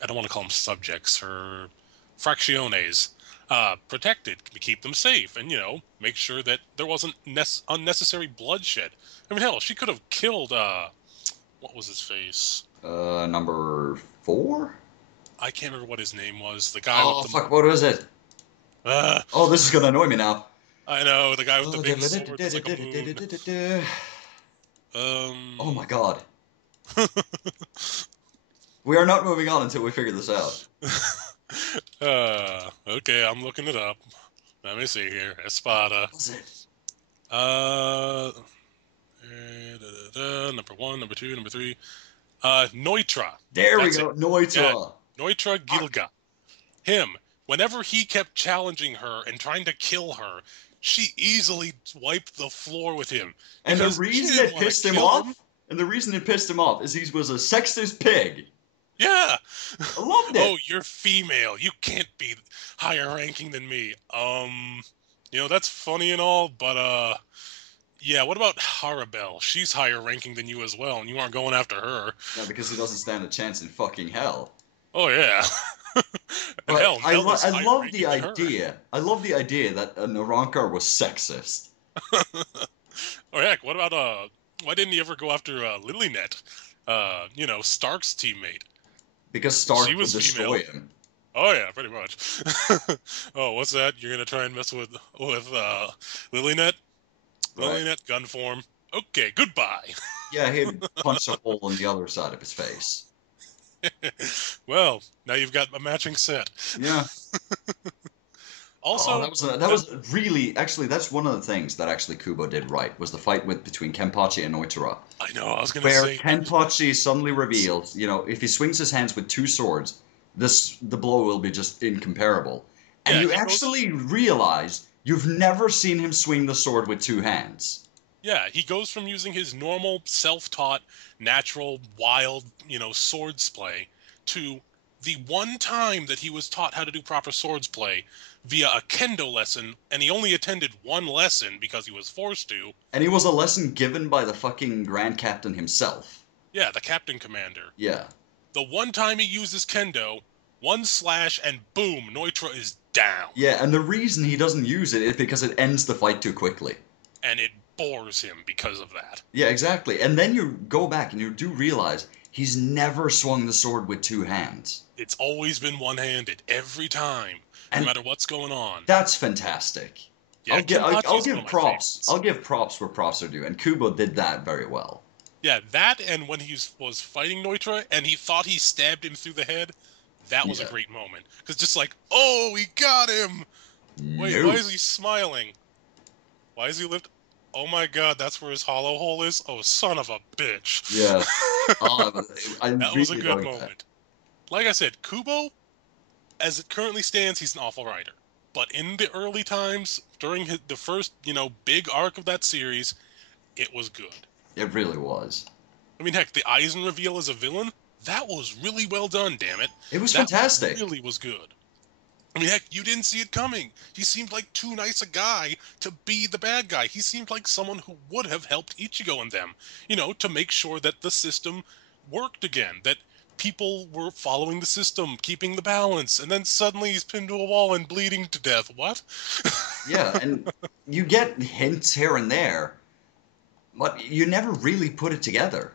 don't want to call them subjects, her fracciones, protected, keep them safe, and make sure that there wasn't unnecessary bloodshed. I mean, hell, she could have killed what was his face? Number four? I can't remember what his name was. The guy with Oh, the fuck, what was it? uh, Oh, this is gonna annoy me now. I know the guy with the Oh, big sword that's like a moon. oh Um, my god. We are not moving on until we figure this out. okay, I'm looking it up. Let me see here. Espada. What was it? Uh, number one, number two, number three. Neutra. There we That's it. go, Yeah, Noitra. Neutra I- Gilga. Him. Whenever he kept challenging her and trying to kill her, she easily wiped the floor with him And the because she reason didn't it want to pissed him kill him. off, and the reason it pissed him off is he was a sexist pig. Yeah. I loved it. Oh, you're female. You can't be higher ranking than me. That's funny and all, but yeah, what about Harabelle? She's higher ranking than you as well, and you aren't going after her. Yeah, because he doesn't stand a chance in fucking hell. Oh yeah. And But hell, Nell is I higher love the ranking than her. idea. I love the idea that an Arankar was sexist. Or heck, what about why didn't he ever go after Lilynet? Stark's teammate. Because She Stark would was destroy female. him. Oh yeah, pretty much. Oh, what's that? You're gonna try and mess with Lilynet? Right. Lilynet gun form. Okay, goodbye. Yeah, he'd punch a hole in the other side of his face. Well, now you've got a matching set. Yeah. Oh, Also, that was really actually that's one of the things that actually Kubo did right was the fight between Kenpachi and Noitora, I know I was gonna where say Kenpachi suddenly reveals, if he swings his hands with two swords, the blow will be just incomparable, and yeah, you he goes. actually realize you've never seen him swing the sword with two hands. Yeah, he goes from using his normal, self-taught, natural, wild, swords play to the one time that he was taught how to do proper swords play via a kendo lesson, and he only attended one lesson because he was forced to. And he was a lesson given by the fucking Grand Captain himself. Yeah, the captain commander. Yeah. The one time he uses kendo, one slash, and boom, Neutra is down. Yeah, and the reason he doesn't use it is because it ends the fight too quickly. And it bores him because of that. Yeah, exactly. And then you go back and you do realize he's never swung the sword with two hands. It's always been one-handed, every time, no And matter what's going on. that's fantastic. Yeah, I'll Kenpachi's one give of my props. favorites. I'll give props where props are due, and Kubo did that very well. Yeah, that and when he was fighting Neutra and he thought he stabbed him through the head, that was a Yeah. great moment. Because just like, oh, he got him! Wait, No. why is he smiling? Why is he lift? Oh my god, that's where his hollow hole is? Oh, son of a bitch. Yeah. I That was a really good like moment. Like I said, Kubo, as it currently stands, he's an awful writer. But in the early times, during the first, big arc of that series, it was good. that. It really was. I mean, heck, the Eisen reveal as a villain, that was really well done, damn it. It was That fantastic. really was good. I mean, heck, you didn't see it coming. He seemed like too nice a guy to be the bad guy. He seemed like someone who would have helped Ichigo and them, to make sure that the system worked again, that people were following the system, keeping the balance, and then suddenly he's pinned to a wall and bleeding to death. What? Yeah, and you get hints here and there, but you never really put it together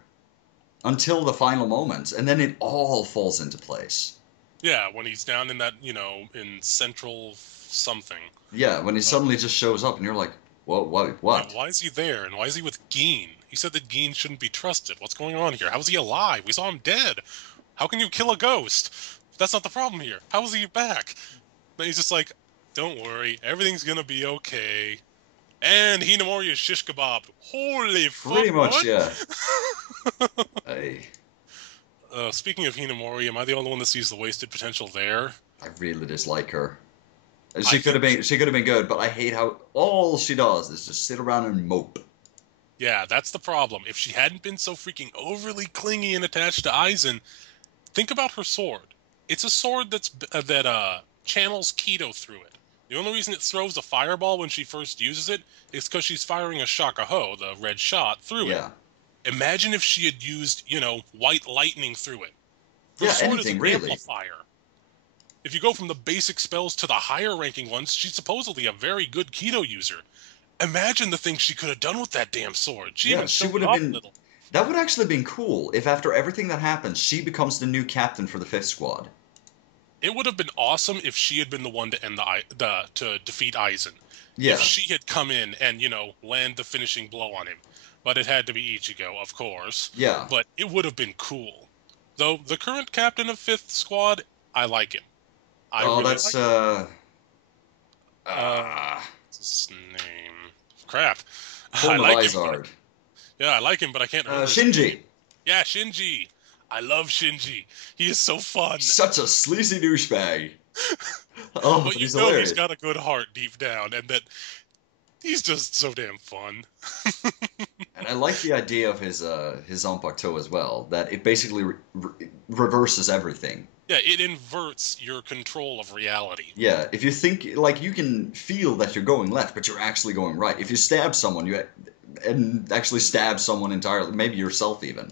until the final moments, and then it all falls into place. Yeah, when he's down in that, in central something. Yeah, when he suddenly just shows up, and you're like, what? Yeah, why is he there? And why is he with Geen? He said that Geen shouldn't be trusted. What's going on here? How is he alive? We saw him dead. How can you kill a ghost? That's not the problem here. How is he back? Then he's just like, don't worry, everything's gonna be okay. And Hinamori is shish kebab. Holy fuck! Pretty much, what? yeah. Hey, Speaking of Hinamori, am I the only one that sees the wasted potential there? I really dislike her. And I she could have think- been, she could have been good, but I hate how all she does is just sit around and mope. Yeah, that's the problem. If she hadn't been so freaking overly clingy and attached to Aizen, think about her sword. It's a sword that channels Keto through it. The only reason it throws a fireball when she first uses it is because she's firing a Shakaho, the red shot, through it. Yeah, Imagine if she had used, white lightning through it. Her Yeah, sword anything, is an really. amplifier. If you go from the basic spells to the higher ranking ones, she's supposedly a very good Keto user. Imagine the things she could have done with that damn sword. She Yeah, even she showed would it have off a been- little. that would actually been cool if after everything that happens, she becomes the new captain for the Fifth Squad. It would have been awesome if she had been the one to end to defeat Aizen. Yeah, If she had come in and land the finishing blow on him, but it had to be Ichigo, of course. yeah. But it would have been cool. Though the current captain of Fifth Squad, I like him. I Oh, really that's like him. ah, What's his name? Crap. I Former like him. Vizard. Yeah, I like him, but I can't remember. his Shinji. name. Yeah, Shinji. I love Shinji. He is so fun. Such a sleazy douchebag. Oh, But but you he's know hilarious. he's got a good heart deep down, and that he's just so damn fun. And I like the idea of his Zanpakuto as well, that it basically reverses everything. Yeah, it inverts your control of reality. Yeah, if you think like you can feel that you're going left, but you're actually going right. If you stab someone, you and actually stab someone entirely, maybe yourself even.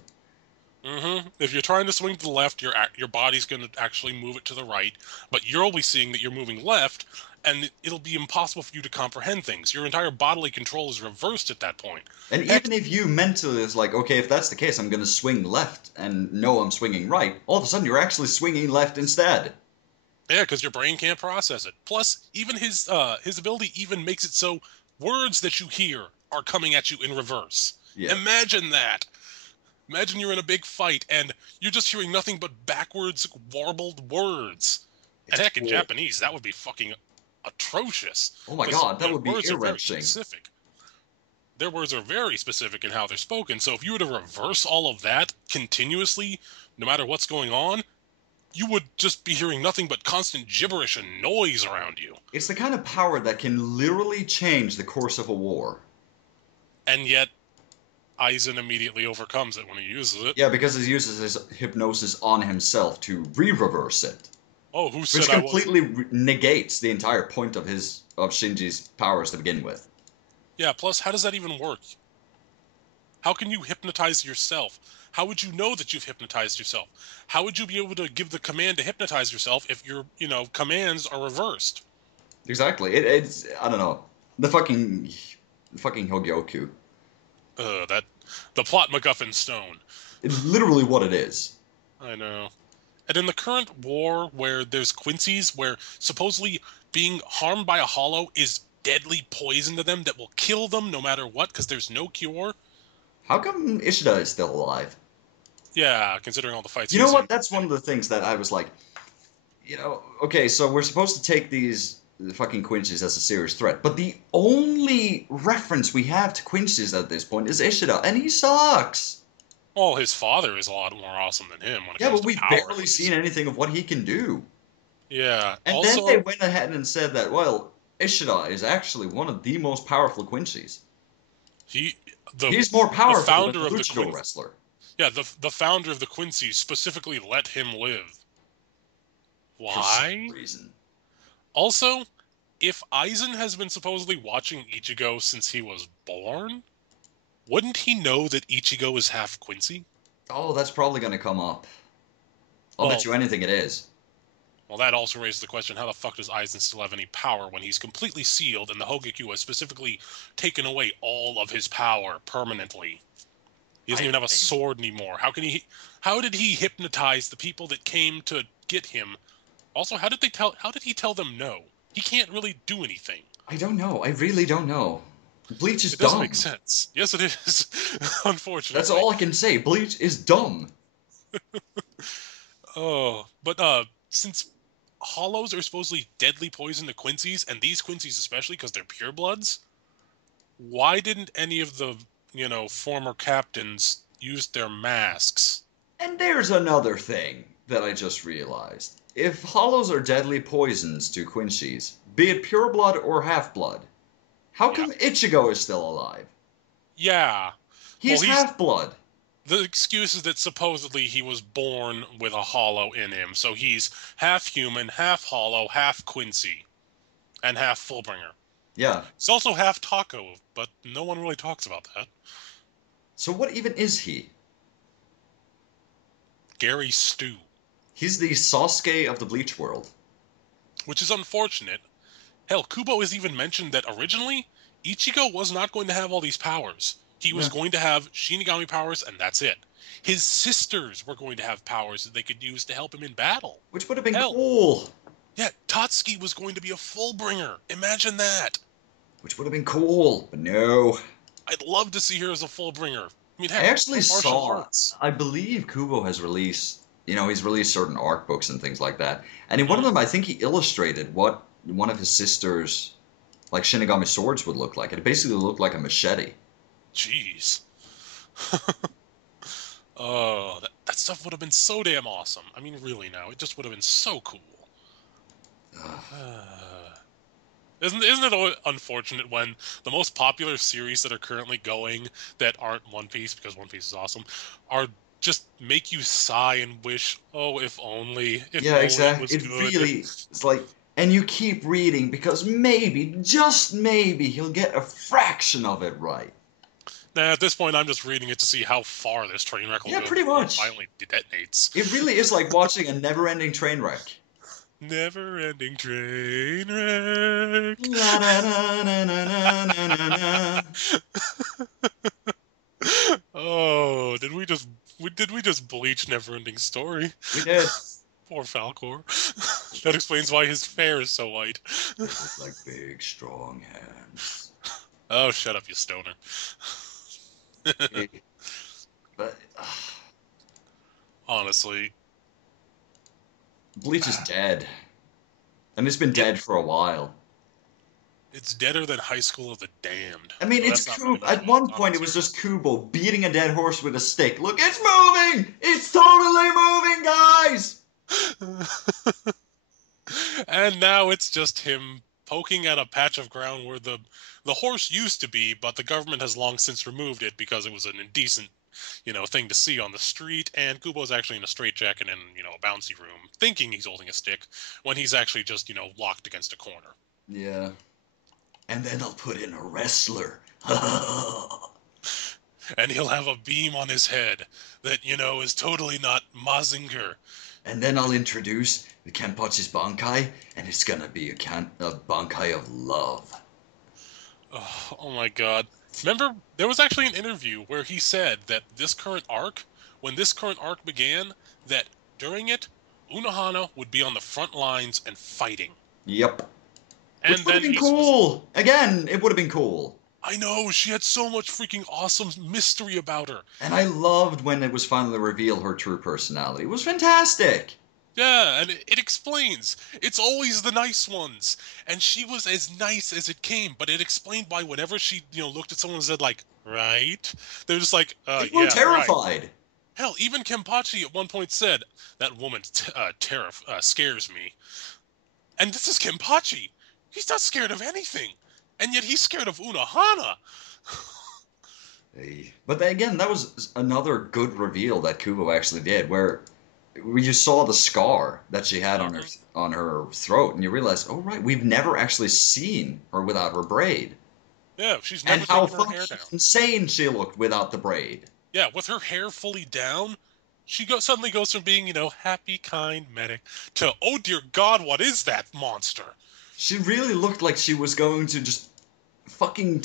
If you're trying to swing to the left, your body's going to actually move it to the right, but you'll be seeing that you're moving left, and it'll be impossible for you to comprehend things. Your entire bodily control is reversed at that point. And Heck, even if you mentally is like, okay, if that's the case, I'm going to swing left, and no, I'm swinging right. All of a sudden, you're actually swinging left instead. yeah, because your brain can't process it. Plus, even his ability even makes it so words that you hear are coming at you in reverse. Yeah, Imagine that. Imagine you're in a big fight and you're just hearing nothing but backwards warbled words. And it's heck, in cool. Japanese, that would be fucking atrocious. Oh my Because god, that their would be words are very ear-wrenching. specific. Their words are very specific in how they're spoken. So if you were to reverse all of that continuously, no matter what's going on, you would just be hearing nothing but constant gibberish and noise around you. It's the kind of power that can literally change the course of a war. And yet, Aizen immediately overcomes it when he uses it. Yeah, because he uses his hypnosis on himself to re-reverse it, Oh, who which said I wasn't? completely negates the entire point of his of Shinji's powers to begin with. Yeah, plus, how does that even work? How can you hypnotize yourself? How would you know that you've hypnotized yourself? How would you be able to give the command to hypnotize yourself if your, commands are reversed? Exactly. It's I don't know the fucking Hogyoku. That the plot MacGuffin stone. It's literally what it is. I know. And in the current war where there's Quincy's, where supposedly being harmed by a hollow is deadly poison to them that will kill them no matter what because there's no cure. How come Ishida is still alive? Yeah, considering all the fights You know he's what? in. That's one of the things that I was like, okay, so we're supposed to take these fucking Quincy's as a serious threat, but the only reference we have to Quincy's at this point is Ishida, and he sucks. Well, his father is a lot more awesome than him when it Yeah, comes but to we've power, at barely seen least. anything of what he can do. Yeah. And then they Also, went ahead and said that, well, Ishida is actually one of the most powerful Quincy's. he the He's more the powerful than founder a of the luchador Quin wrestler. yeah, the founder of the Quincy specifically let him live. For some Why? reason. Also, if Aizen has been supposedly watching Ichigo since he was born, wouldn't he know that Ichigo is half Quincy? Oh, that's probably going to come up. I'll bet Well, you anything it is. well, that also raises the question: how the fuck does Aizen still have any power when he's completely sealed and the Hogekyu has specifically taken away all of his power permanently? He doesn't I, even have a I sword anymore. How can he? How did he hypnotize the people that came to get him? Also, how did they tell? How did he tell them no? He can't really do anything. I don't know. I really don't know. Bleach is It doesn't make dumb. sense. Yes, it is. That's Unfortunately. all I can say. Bleach is dumb. Oh, but since hollows are supposedly deadly poison to Quincy's, and these Quincy's especially because they're purebloods, why didn't any of the former captains use their masks? And there's another thing that I just realized. If hollows are deadly poisons to Quincy's, be it pureblood or half-blood, how Yeah. come Ichigo is still alive? Yeah. Well, He's half-blood. the excuse is that supposedly he was born with a hollow in him, so he's half human, half hollow, half Quincy, and half Fullbringer. Yeah. He's also half Taco, but no one really talks about that. So what even is he? Gary Stew, He's the Sasuke of the Bleach world. which is unfortunate. Hell, Kubo has even mentioned that originally, Ichigo was not going to have all these powers. He was Yeah. going to have Shinigami powers, and that's it. His sisters were going to have powers that they could use to help him in battle. Which would have been Hell, cool. yeah, Tatsuki was going to be a Fullbringer. Imagine that. Which would have been cool. But no. I'd love to see her as a Fullbringer. I mean, I heck, actually learn martial saw, arts. I believe Kubo has released, he's released certain art books and things like that. And in one of Mhm. them, I think he illustrated what one of his sisters, like Shinigami swords, would look like. It basically looked like a machete. Jeez. Oh, that stuff would have been so damn awesome. I mean, really now, it just would have been so cool. Ugh. Isn't it unfortunate when the most popular series that are currently going that aren't One Piece, because One Piece is awesome, are just make you sigh and wish, oh, if Yeah, only it exactly. was It good. really, it's like, and you keep reading because maybe, just maybe, he'll get a fraction of it right. Nah, at this point, I'm just reading it to see how far this train wreck will Yeah, go pretty before it much. finally detonates. It really is like watching a never-ending train wreck. Never-ending train wreck. La da da na na na na na na. Oh, did we just bleach Never-ending Story? We did. Poor Falcor. That explains why his hair is so white. They look like big, strong hands. Oh, shut up, you stoner. Big, but Honestly, Bleach is dead, and it's been it dead for a while. it's deader than High School of the Damned. I mean, But it's that's not really Kubo. much At of a one comic point, it was series. just Kubo beating a dead horse with a stick. Look, it's moving! It's totally moving, guys! And now it's just him poking at a patch of ground where the horse used to be, but the government has long since removed it because it was an indecent, thing to see on the street. And Kubo's actually in a straitjacket in, a bouncy room, thinking he's holding a stick when he's actually just, locked against a corner. Yeah. And then I'll put in a wrestler. And he'll have a beam on his head that, is totally not Mazinger. And then I'll introduce the Kenpachi's Bankai, and it's gonna be a Bankai of love. Oh my god. Remember, there was actually an interview where he said that when this current arc began, that during it, Unohana would be on the front lines and fighting. Yep. Which And would have then been he's was cool! Again, it would have been cool. I know, she had so much freaking awesome mystery about her. And I loved when it was finally revealed her true personality. It was fantastic! Yeah, and it explains. It's always the nice ones. And she was as nice as it came, but it explained why whenever she, looked at someone and said, like, right? They're just like, They were yeah, right. terrified! Hell, even Kenpachi at one point said, that woman scares me. And this is Kenpachi. He's not scared of anything. And yet he's scared of Unohana. But then again, that was another good reveal that Kubo actually did, where you saw the scar that she had on her Mhm. throat, and you realize, oh right, we've never actually seen her without her braid, Yeah, she's and never how taken her hair fucking down. insane she looked without the braid. Yeah, with her hair fully down, suddenly goes from being, happy, kind medic to, oh dear God, what is that monster? She really looked like she was going to just fucking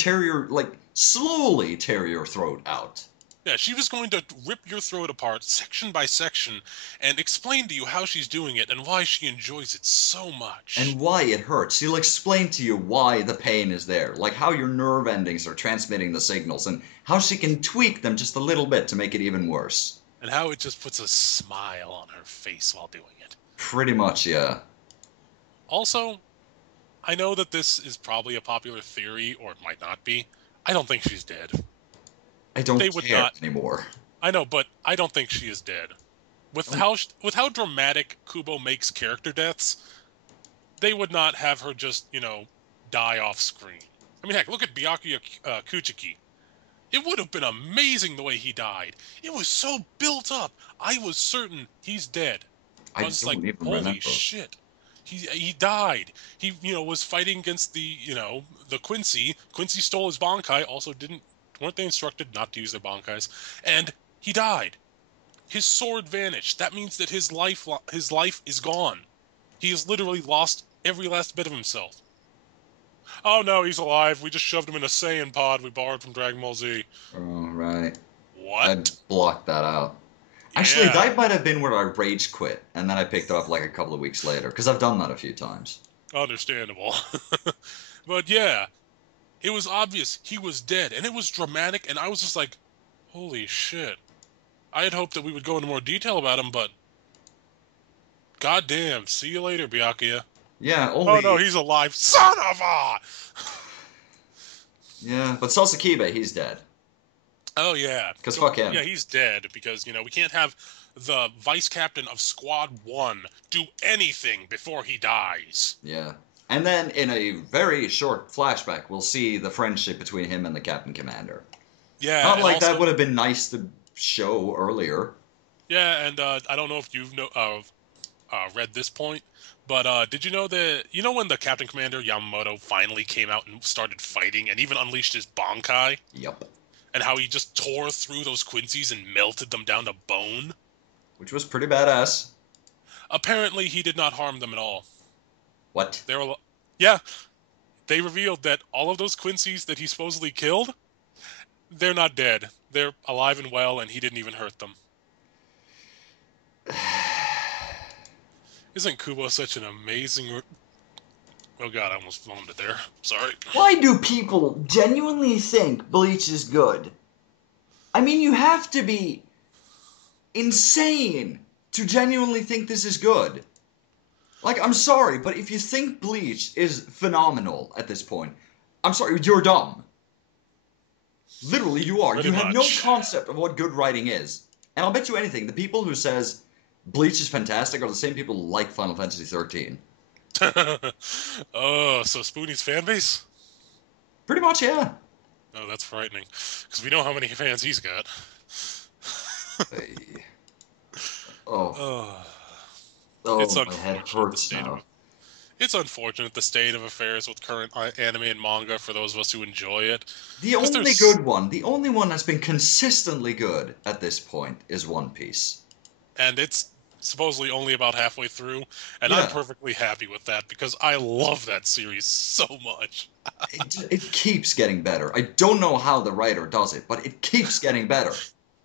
slowly tear your throat out. Yeah, she was going to rip your throat apart section by section and explain to you how she's doing it and why she enjoys it so much. And why it hurts. She'll explain to you why the pain is there, like how your nerve endings are transmitting the signals, and how she can tweak them just a little bit to make it even worse. And how it just puts a smile on her face while doing it. Pretty much, yeah. Also, I know that this is probably a popular theory, or it might not be. I don't think she's dead. I don't They would care not. anymore. I know, but I don't think she is dead. With how dramatic Kubo makes character deaths, they would not have her just, die off screen. I mean, heck, look at Byakuya Kuchiki. It would have been amazing the way he died. It was so built up. I was certain he's dead. I I was just like, don't even holy remember. shit. He died. He, was fighting against the Quincy. Quincy stole his Bankai. Also, weren't they instructed not to use their Bankais? And he died. His sword vanished. That means that his life is gone. He has literally lost every last bit of himself. Oh no, he's alive. We just shoved him in a Saiyan pod we borrowed from Dragon Ball Z. Oh, right. I What? blocked that out. Actually, Yeah, that might have been where I rage quit, and then I picked it up like a couple of weeks later, because I've done that a few times. understandable. But yeah, it was obvious he was dead, and it was dramatic, and I was just like, holy shit. I had hoped that we would go into more detail about him, but goddamn, see you later, Byakuya. Yeah, Oh no, only... he's alive. Son of a! Yeah, but Sasakibe, he's dead. Oh yeah. Because fuck him. Yeah, he's dead because, we can't have the vice captain of Squad 1 do anything before he dies. Yeah. And then in a very short flashback, we'll see the friendship between him and the Captain Commander. Yeah, Not and like that also would have been nice to show earlier. yeah, and I don't know if you've read this point, but did you know that when the Captain Commander Yamamoto finally came out and started fighting, and even unleashed his Bankai, Yup. and how he just tore through those Quincy's and melted them down to bone? Which was pretty badass. Apparently, he did not harm them at all. What? They were, yeah, they revealed that all of those Quincy's that he supposedly killed, they're not dead. They're alive and well, and he didn't even hurt them. Isn't Kubo such an amazing... Oh god, I almost foamed it there. Sorry. Why do people genuinely think Bleach is good? I mean, you have to be insane to genuinely think this is good. Like, I'm sorry, but if you think Bleach is phenomenal at this point, I'm sorry, you're dumb. Literally, you are. Pretty You have no much. concept of what good writing is. And I'll bet you anything, the people who says Bleach is fantastic are the same people who like Final Fantasy 13. Oh, so Spoonie's fan base? Pretty much, yeah. Oh, that's frightening. Because we know how many fans he's got. Hey. Oh, Oh, it's oh, my head unfortunate the hurts state now. of It's unfortunate the state of affairs with current anime and manga for those of us who enjoy it. The 'Cause only there's good one, the only one that's been consistently good at this point is One Piece. and it's supposedly only about halfway through, and I'm Yeah. perfectly happy with that because I love that series so much. It keeps getting better. I don't know how the writer does it, but it keeps getting better.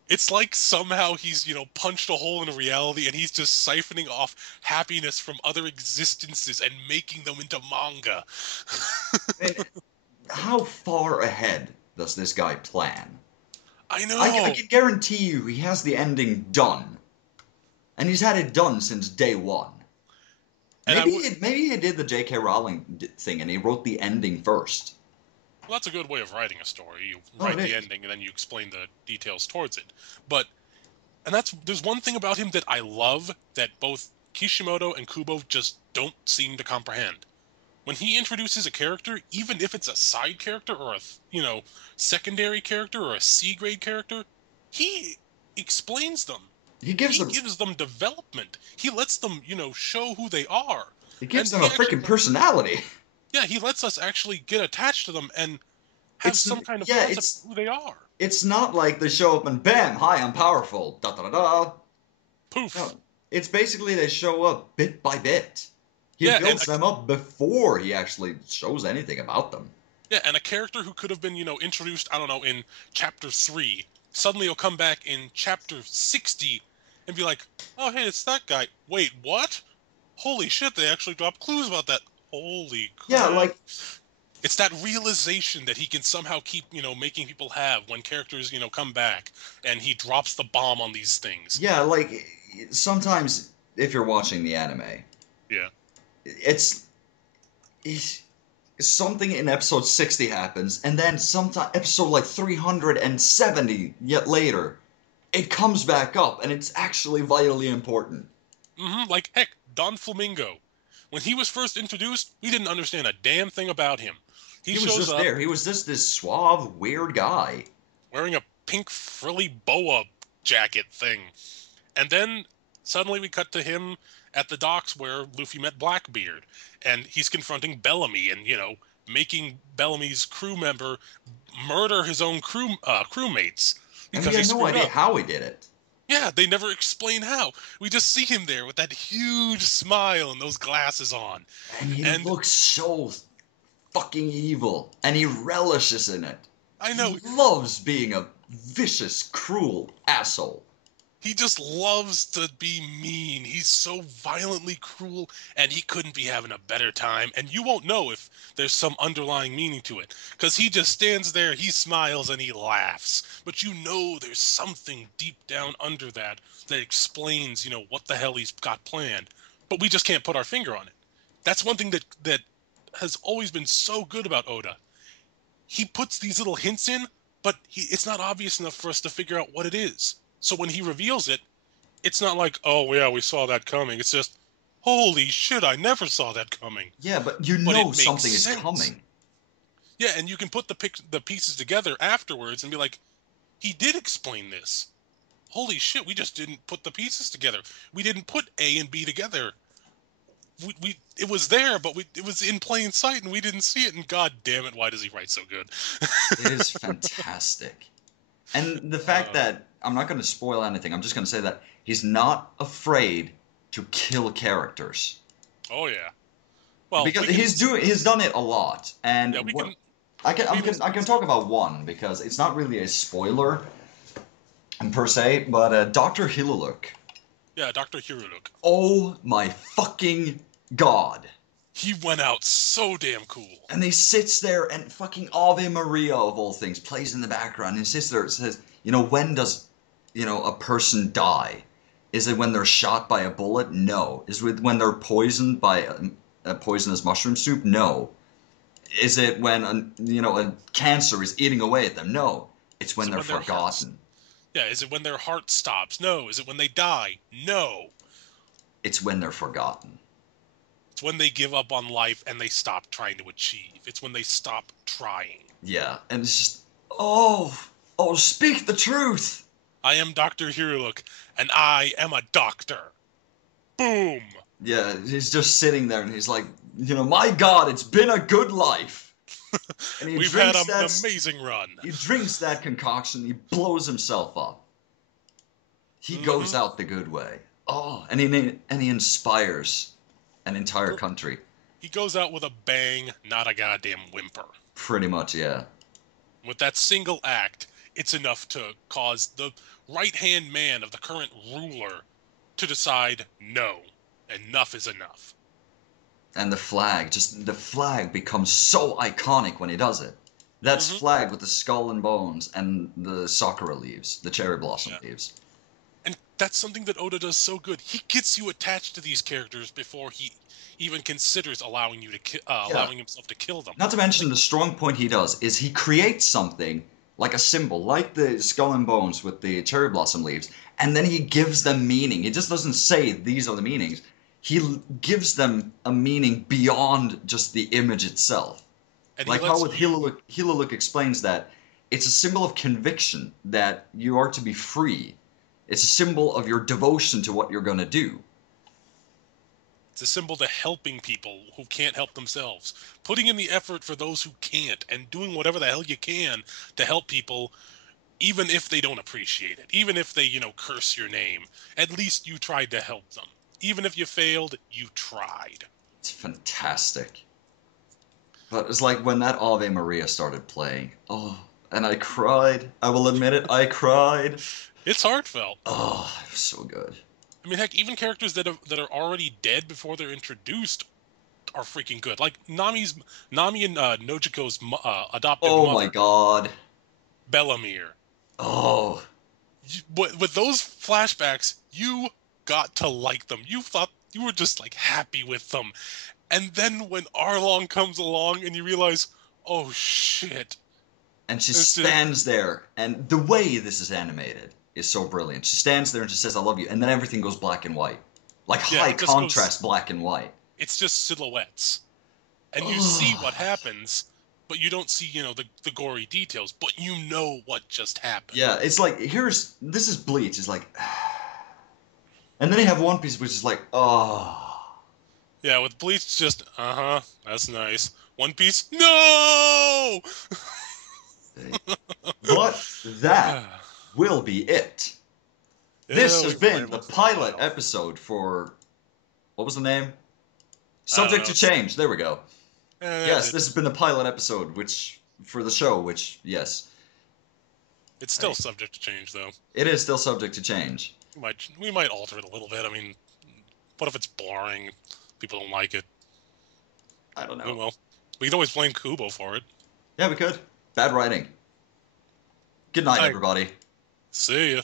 It's like somehow he's, punched a hole in reality and he's just siphoning off happiness from other existences and making them into manga. And how far ahead does this guy plan? I know. I can guarantee you he has the ending done. And he's had it done since day one. And Maybe he did the J.K. Rowling thing and he wrote the ending first. Well, that's a good way of writing a story. You Oh, write it the is. ending and then you explain the details towards it. There's one thing about him that I love that both Kishimoto and Kubo just don't seem to comprehend. When he introduces a character, even if it's a side character or secondary character or a C grade character, he explains them. He gives He them gives them development. He lets them, show who they are. he gives And them a freaking personality. yeah, he lets us actually get attached to them and have It's some kind of yeah, concept of who they are. it's not like they show up and bam, hi, I'm powerful. Da da da da. Poof. No, it's basically they show up bit by bit. He Yeah, builds them up before he actually shows anything about them. Yeah, and a character who could have been, introduced, I don't know, in chapter 3, suddenly will come back in chapter 60 and be like, oh, hey, it's that guy. Wait, what? Holy shit, they actually dropped clues about that. Holy crap. Yeah, like It's that realization that he can somehow keep, making people have when characters, come back, and he drops the bomb on these things. yeah, like sometimes if you're watching the anime, Yeah. it's something in episode 60 happens, and then sometime episode like 370 yet later, it comes back up, and it's actually vitally important. Like, heck, Don Flamingo. When he was first introduced, we didn't understand a damn thing about him. He was shows just up there. He was just this suave, weird guy. wearing a pink frilly boa jacket thing. And then suddenly we cut to him at the docks where Luffy met Blackbeard. And he's confronting Bellamy and, making Bellamy's crew member murder his own crewmates. And Because we he had no screwed idea up. how he did it. Yeah, they never explain how. We just see him there with that huge smile and those glasses on. And he And- looks so fucking evil. And he relishes in it. I know, He loves being a vicious, cruel asshole. he just loves to be mean. He's so violently cruel, and he couldn't be having a better time. And you won't know if there's some underlying meaning to it, because he just stands there, he smiles, and he laughs. But you know there's something deep down under that explains, what the hell he's got planned. But we just can't put our finger on it. That's one thing that has always been so good about Oda. He puts these little hints in, but it's not obvious enough for us to figure out what it is. So when he reveals it, it's not like, oh, yeah, we saw that coming. It's just, holy shit, I never saw that coming. Yeah, but you But it know makes something is sense. coming. Yeah, and you can put the pieces together afterwards and be like, he did explain this. Holy shit, we just didn't put the pieces together. We didn't put A and B together. We it was there, but it was in plain sight and we didn't see it. And god damn it, why does he write so good? It is fantastic. And the fact uh, that I'm not going to spoil anything, I'm just going to say that he's not afraid to kill characters oh yeah. Well, because we can. he's done it a lot. Yeah, And we what can. We will. I can talk about one because it's not really a spoiler per se, but Dr. Hiluluk. Yeah, Dr. Hiruluk. Oh my fucking god. He went out so damn cool. And he sits there and fucking Ave Maria of all things plays in the background and he sits there and says, when does, a person die? Is it when they're shot by a bullet? No. Is it when they're poisoned by a poisonous mushroom soup? No. Is it when, a cancer is eating away at them? No. It's Is when it they're when their hearts? forgotten. Yeah, is it when their heart stops? No. Is it when they die? No. It's when they're forgotten. It's when they give up on life and they stop trying to achieve. It's when they stop trying. Yeah. And it's just, oh, speak the truth. I am Dr. Hiruluk, and I am a doctor. Boom! Yeah, he's just sitting there and he's like, my God, it's been a good life. And We've had an amazing run. He drinks that concoction, he blows himself up. He goes out the good way. Oh, and he inspires an entire country. He goes out with a bang, not a goddamn whimper. Pretty much, yeah. With that single act, it's enough to cause the right-hand man of the current ruler to decide, no, enough is enough. And the flag becomes so iconic when he does it. That's flag with the skull and bones and the sakura leaves, the cherry blossom leaves. And that's something that Oda does so good. He gets you attached to these characters before he even considers allowing allowing himself to kill them. Not to mention the strong point he does is he creates something like a symbol, like the skull and bones with the cherry blossom leaves, and then he gives them meaning. He just doesn't say these are the meanings. He gives them a meaning beyond just the image itself. And like how with Hiluluk explains that it's a symbol of conviction that you are to be free. It's a symbol of your devotion to what you're going to do. It's a symbol to helping people who can't help themselves. Putting in the effort for those who can't and doing whatever the hell you can to help people, even if they don't appreciate it. Even if they, curse your name. At least you tried to help them. Even if you failed, you tried. It's fantastic. But it's like when that Ave Maria started playing. Oh, and I cried. I will admit it, I cried. It's heartfelt. Oh, it was so good. I mean, heck, even characters that are already dead before they're introduced are freaking good. Like Nami and Nojiko's adoptive mother. Oh my god. Bellamere. Oh. With those flashbacks, you got to like them. You thought you were just like happy with them. And then when Arlong comes along and you realize, oh shit. And she stands there, and the way this is animated is so brilliant. She stands there and she says, I love you, and then everything goes black and white. Like high contrast black and white. It's just silhouettes. And you see what happens, but you don't see, the gory details, but you know what just happened. Yeah, it's like, this is Bleach, it's like, and then you have One Piece, which is like, oh. Yeah, with Bleach, it's just, that's nice. One Piece, no! But that will be it. This has been the pilot episode for, what was the name? Subject to Change, there we go. Yes, this has been the pilot episode, for the show, yes. It's still subject to change, though. It is still subject to change. We might alter it a little bit. I mean, what if it's boring? People don't like it. I don't know. Oh, well, we can always blame Kubo for it. Yeah, we could. Bad writing. Good night, everybody. See ya.